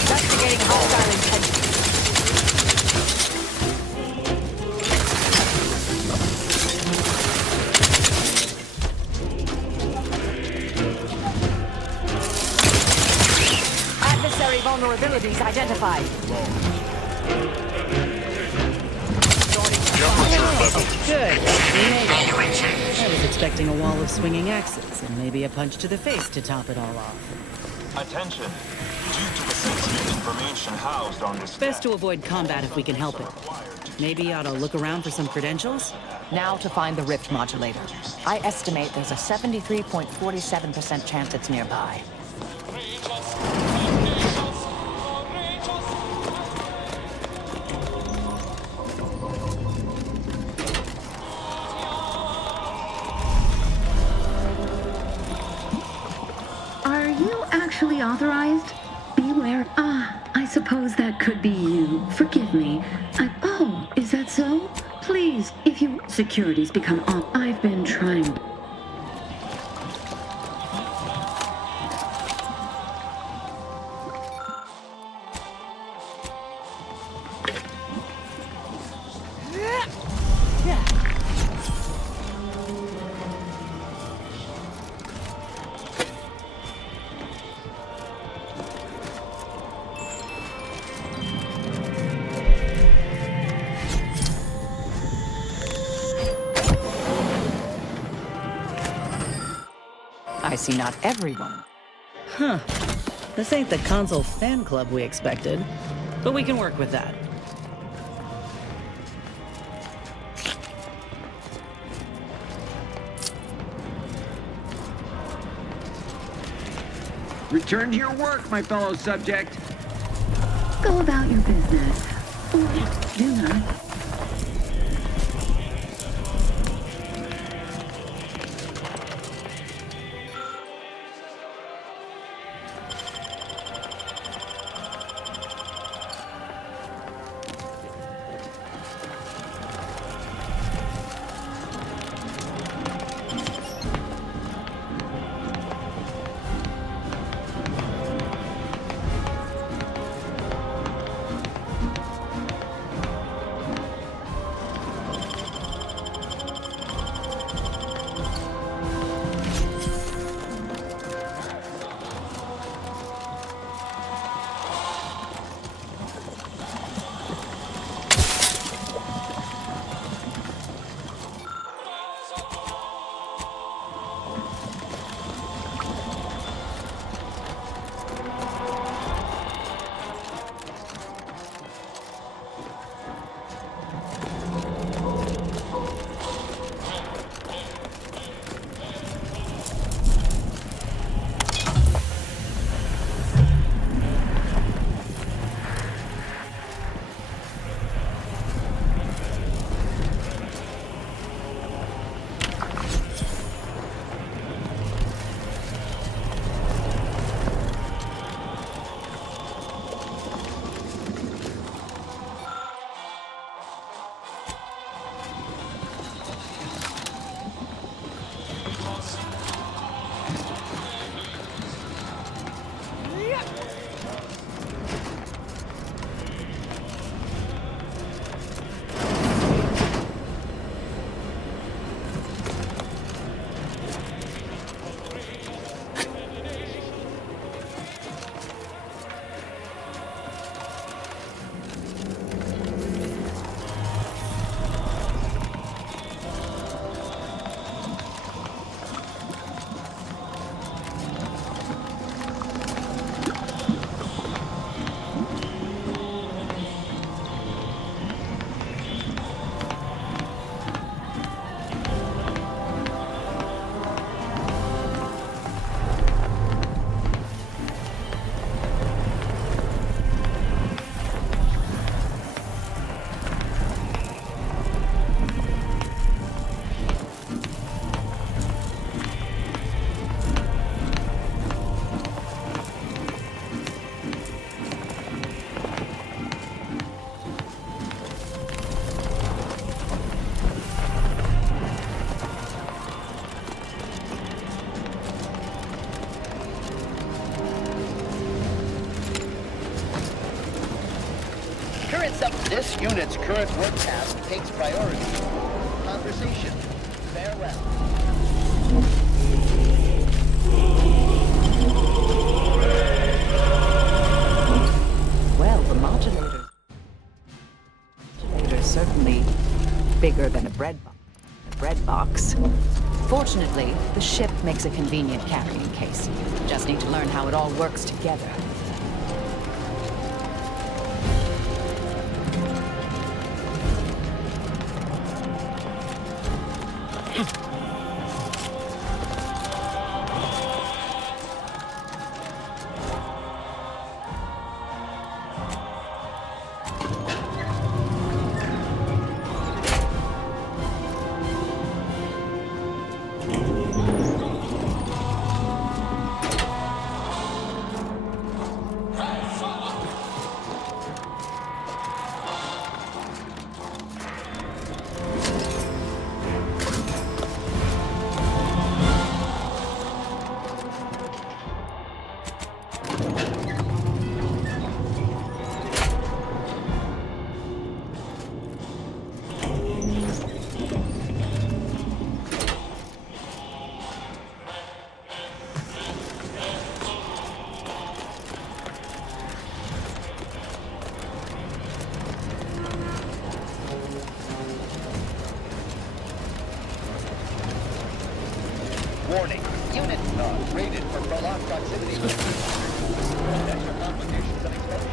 Investigating hostile intentions. Adversary vulnerabilities identified. Good. We made it. I was expecting a wall of swinging axes and maybe a punch to the face to top it all off. Attention. Due to the sensitive information housed on this Best to avoid combat if we can help it. Maybe ought to look around for some credentials? Now to find the rift modulator. I estimate there's a 73.47% chance it's nearby. Are you actually authorized? Beware. I suppose that could be you. Forgive me. Oh, is that so? Please, if you... Security's become off. I've been trying... I see not everyone. Huh. This ain't the console fan club we expected, but we can work with that. Return to your work, my fellow subject. Go about your business. Or do not. Heads up, this unit's current work task takes priority. Conversation. Farewell. Well, the modulator's certainly bigger than a bread box. Fortunately, the ship makes a convenient carrying case. Just need to learn how it all works together. Warning. Unit rated for prolonged proximity. Potential complications unexpected.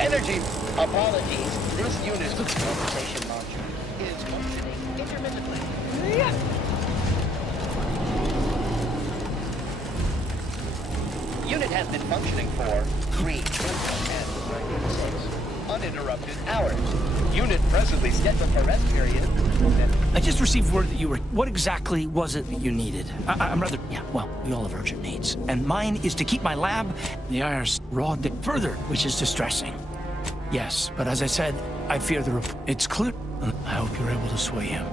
Energy. Apologies. This unit's conversation launcher is functioning intermittently. Unit has been functioning for 396 uninterrupted hours. Unit presently scheduled for rest period. I just received word that you were... What exactly was it that you needed? I'm rather... Yeah, well, we all have urgent needs. And mine is to keep my lab, the IRS, raw further, which is distressing. Yes, but as I said, I fear it's clear. I hope you're able to sway him.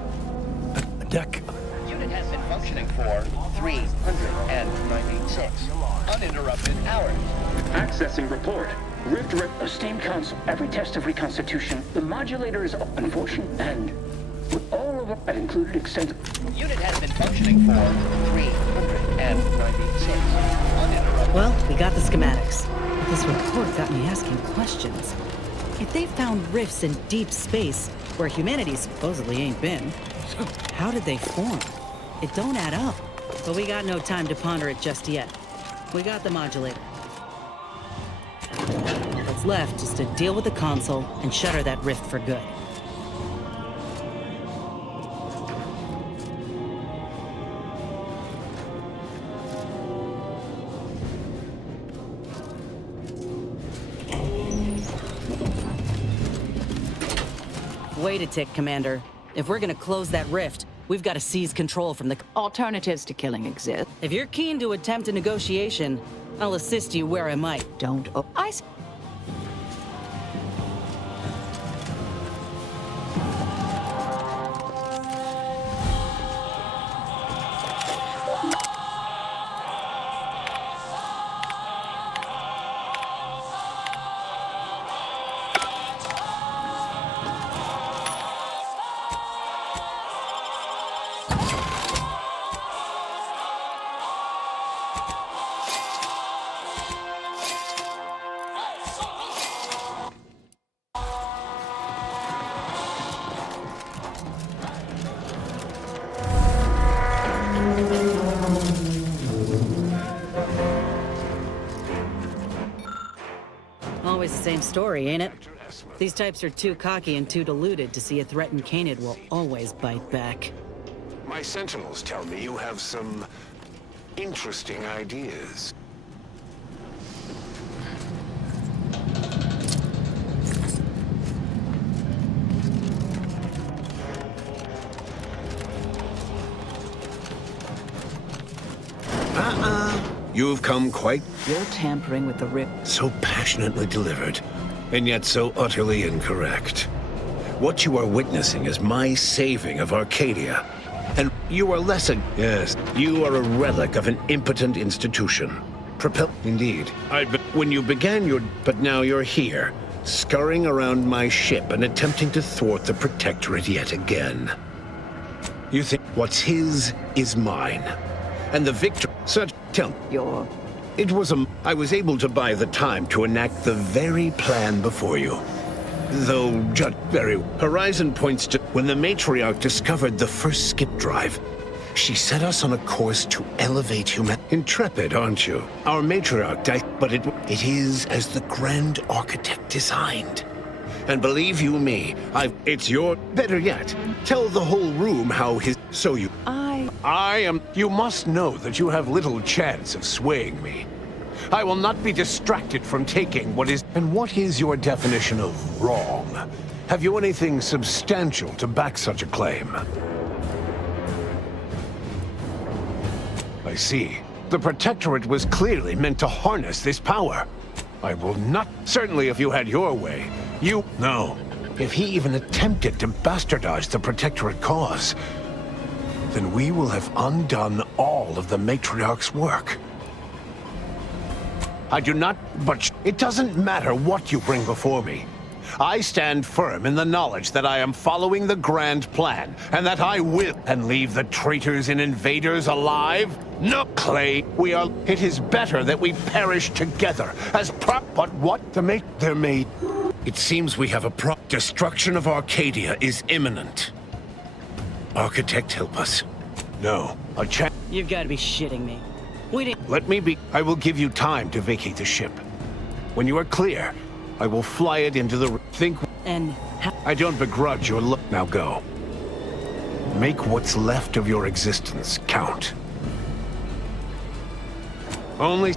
A deck... Unit has been functioning for 396 uninterrupted hours. Accessing report. Rift Esteemed Council, every test of reconstitution, the modulator is unfortunate, and with all of it, I've included extensive... Unit has been functioning for 396 uninterrupted... Well, we got the schematics. This report got me asking questions. If they found rifts in deep space, where humanity supposedly ain't been, how did they form? It don't add up. But we got no time to ponder it just yet. We got the modulator. What's left is to deal with the console and shutter that rift for good. Wait a tick, Commander. If we're gonna close that rift, we've got to seize control from the... Alternatives to killing exist. If you're keen to attempt a negotiation, I'll assist you where I might. Don't... Always the same story, ain't it? These types are too cocky and too deluded to see a threatened Canid will always bite back. My sentinels tell me you have some interesting ideas. You've come quite... You're tampering with the rip. So passionately delivered, and yet so utterly incorrect. What you are witnessing is my saving of Arcadia. And you are less a... Yes, you are a relic of an impotent institution. Indeed. When you began your... But now you're here, scurrying around my ship and attempting to thwart the Protectorate yet again. You think what's his is mine. And the victor... Such... Tell... I was able to buy the time to enact the very plan before you. Though, just very... Horizon points to... When the Matriarch discovered the first skip drive, she set us on a course to elevate human... Intrepid, aren't you? Our Matriarch died, but it is as the Grand Architect designed. And believe you me, it's your... Better yet, tell the whole room how his... So you... I am... You must know that you have little chance of swaying me. I will not be distracted from taking what is... And what is your definition of wrong? Have you anything substantial to back such a claim? I see. The Protectorate was clearly meant to harness this power. I will not... Certainly if you had your way, you... No. If he even attempted to bastardize the Protectorate cause, then we will have undone all of the Matriarch's work. I do not... But it doesn't matter what you bring before me. I stand firm in the knowledge that I am following the grand plan, and that I will... And leave the traitors and invaders alive? No, Clay, we are... It is better that we perish together, as But what to make their made... It seems we have a Destruction of Arcadia is imminent. Architect, help us. No, a chance... You've got to be shitting me. We didn't... Let me be... I will give you time to vacate the ship. When you are clear, I will fly it into the... Think... And... I don't begrudge your look. Now go. Make what's left of your existence count. Only...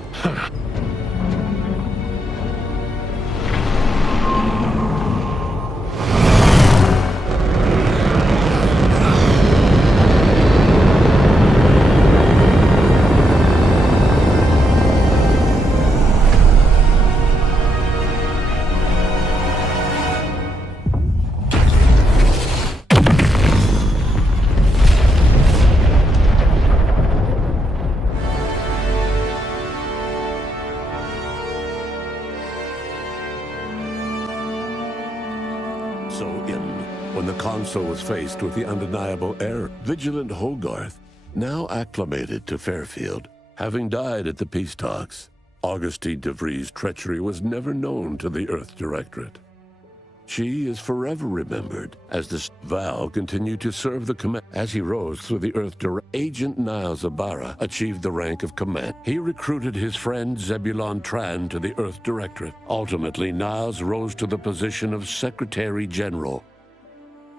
When the console was faced with the undeniable error, vigilant Hogarth, now acclimated to Fairfield, having died at the peace talks, Augustine de Vries' treachery was never known to the Earth Directorate. She is forever remembered as the Val continued to serve the command. As he rose through the Earth Directorate, Agent Niles Ibarra achieved the rank of command. He recruited his friend Zebulon Tran to the Earth Directorate. Ultimately, Niles rose to the position of Secretary General.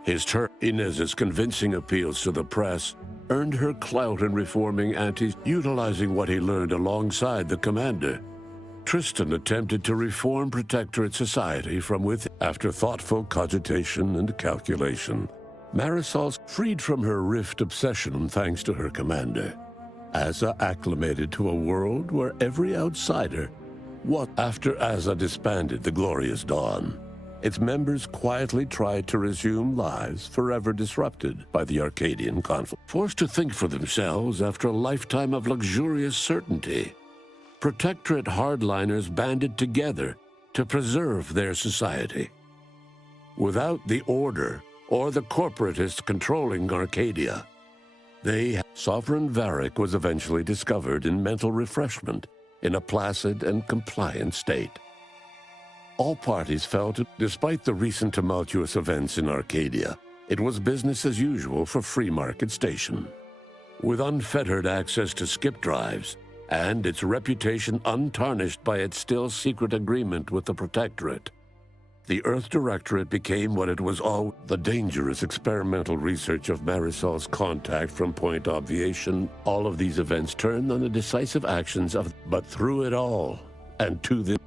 His term, Inez's convincing appeals to the press, earned her clout in reforming antis, utilizing what he learned alongside the commander. Tristan attempted to reform Protectorate society from within. After thoughtful cogitation and calculation, Marisol's freed from her rift obsession thanks to her commander. Azza acclimated to a world where every outsider... After Azza disbanded the Glorious Dawn, its members quietly tried to resume lives forever disrupted by the Arcadian conflict. Forced to think for themselves after a lifetime of luxurious certainty, Protectorate hardliners banded together to preserve their society. Without the Order or the corporatists controlling Arcadia, Sovereign Varric was eventually discovered in mental refreshment in a placid and compliant state. All parties felt, despite the recent tumultuous events in Arcadia, it was business as usual for Free Market Station. With unfettered access to skip drives, and its reputation untarnished by its still secret agreement with the Protectorate, the Earth Directorate became what it was all. The dangerous experimental research of Marisol's contact from Point Obviation, all of these events turned on the decisive actions of... But through it all, and to the...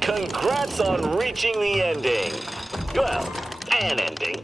Congrats on reaching the ending. Well, an ending.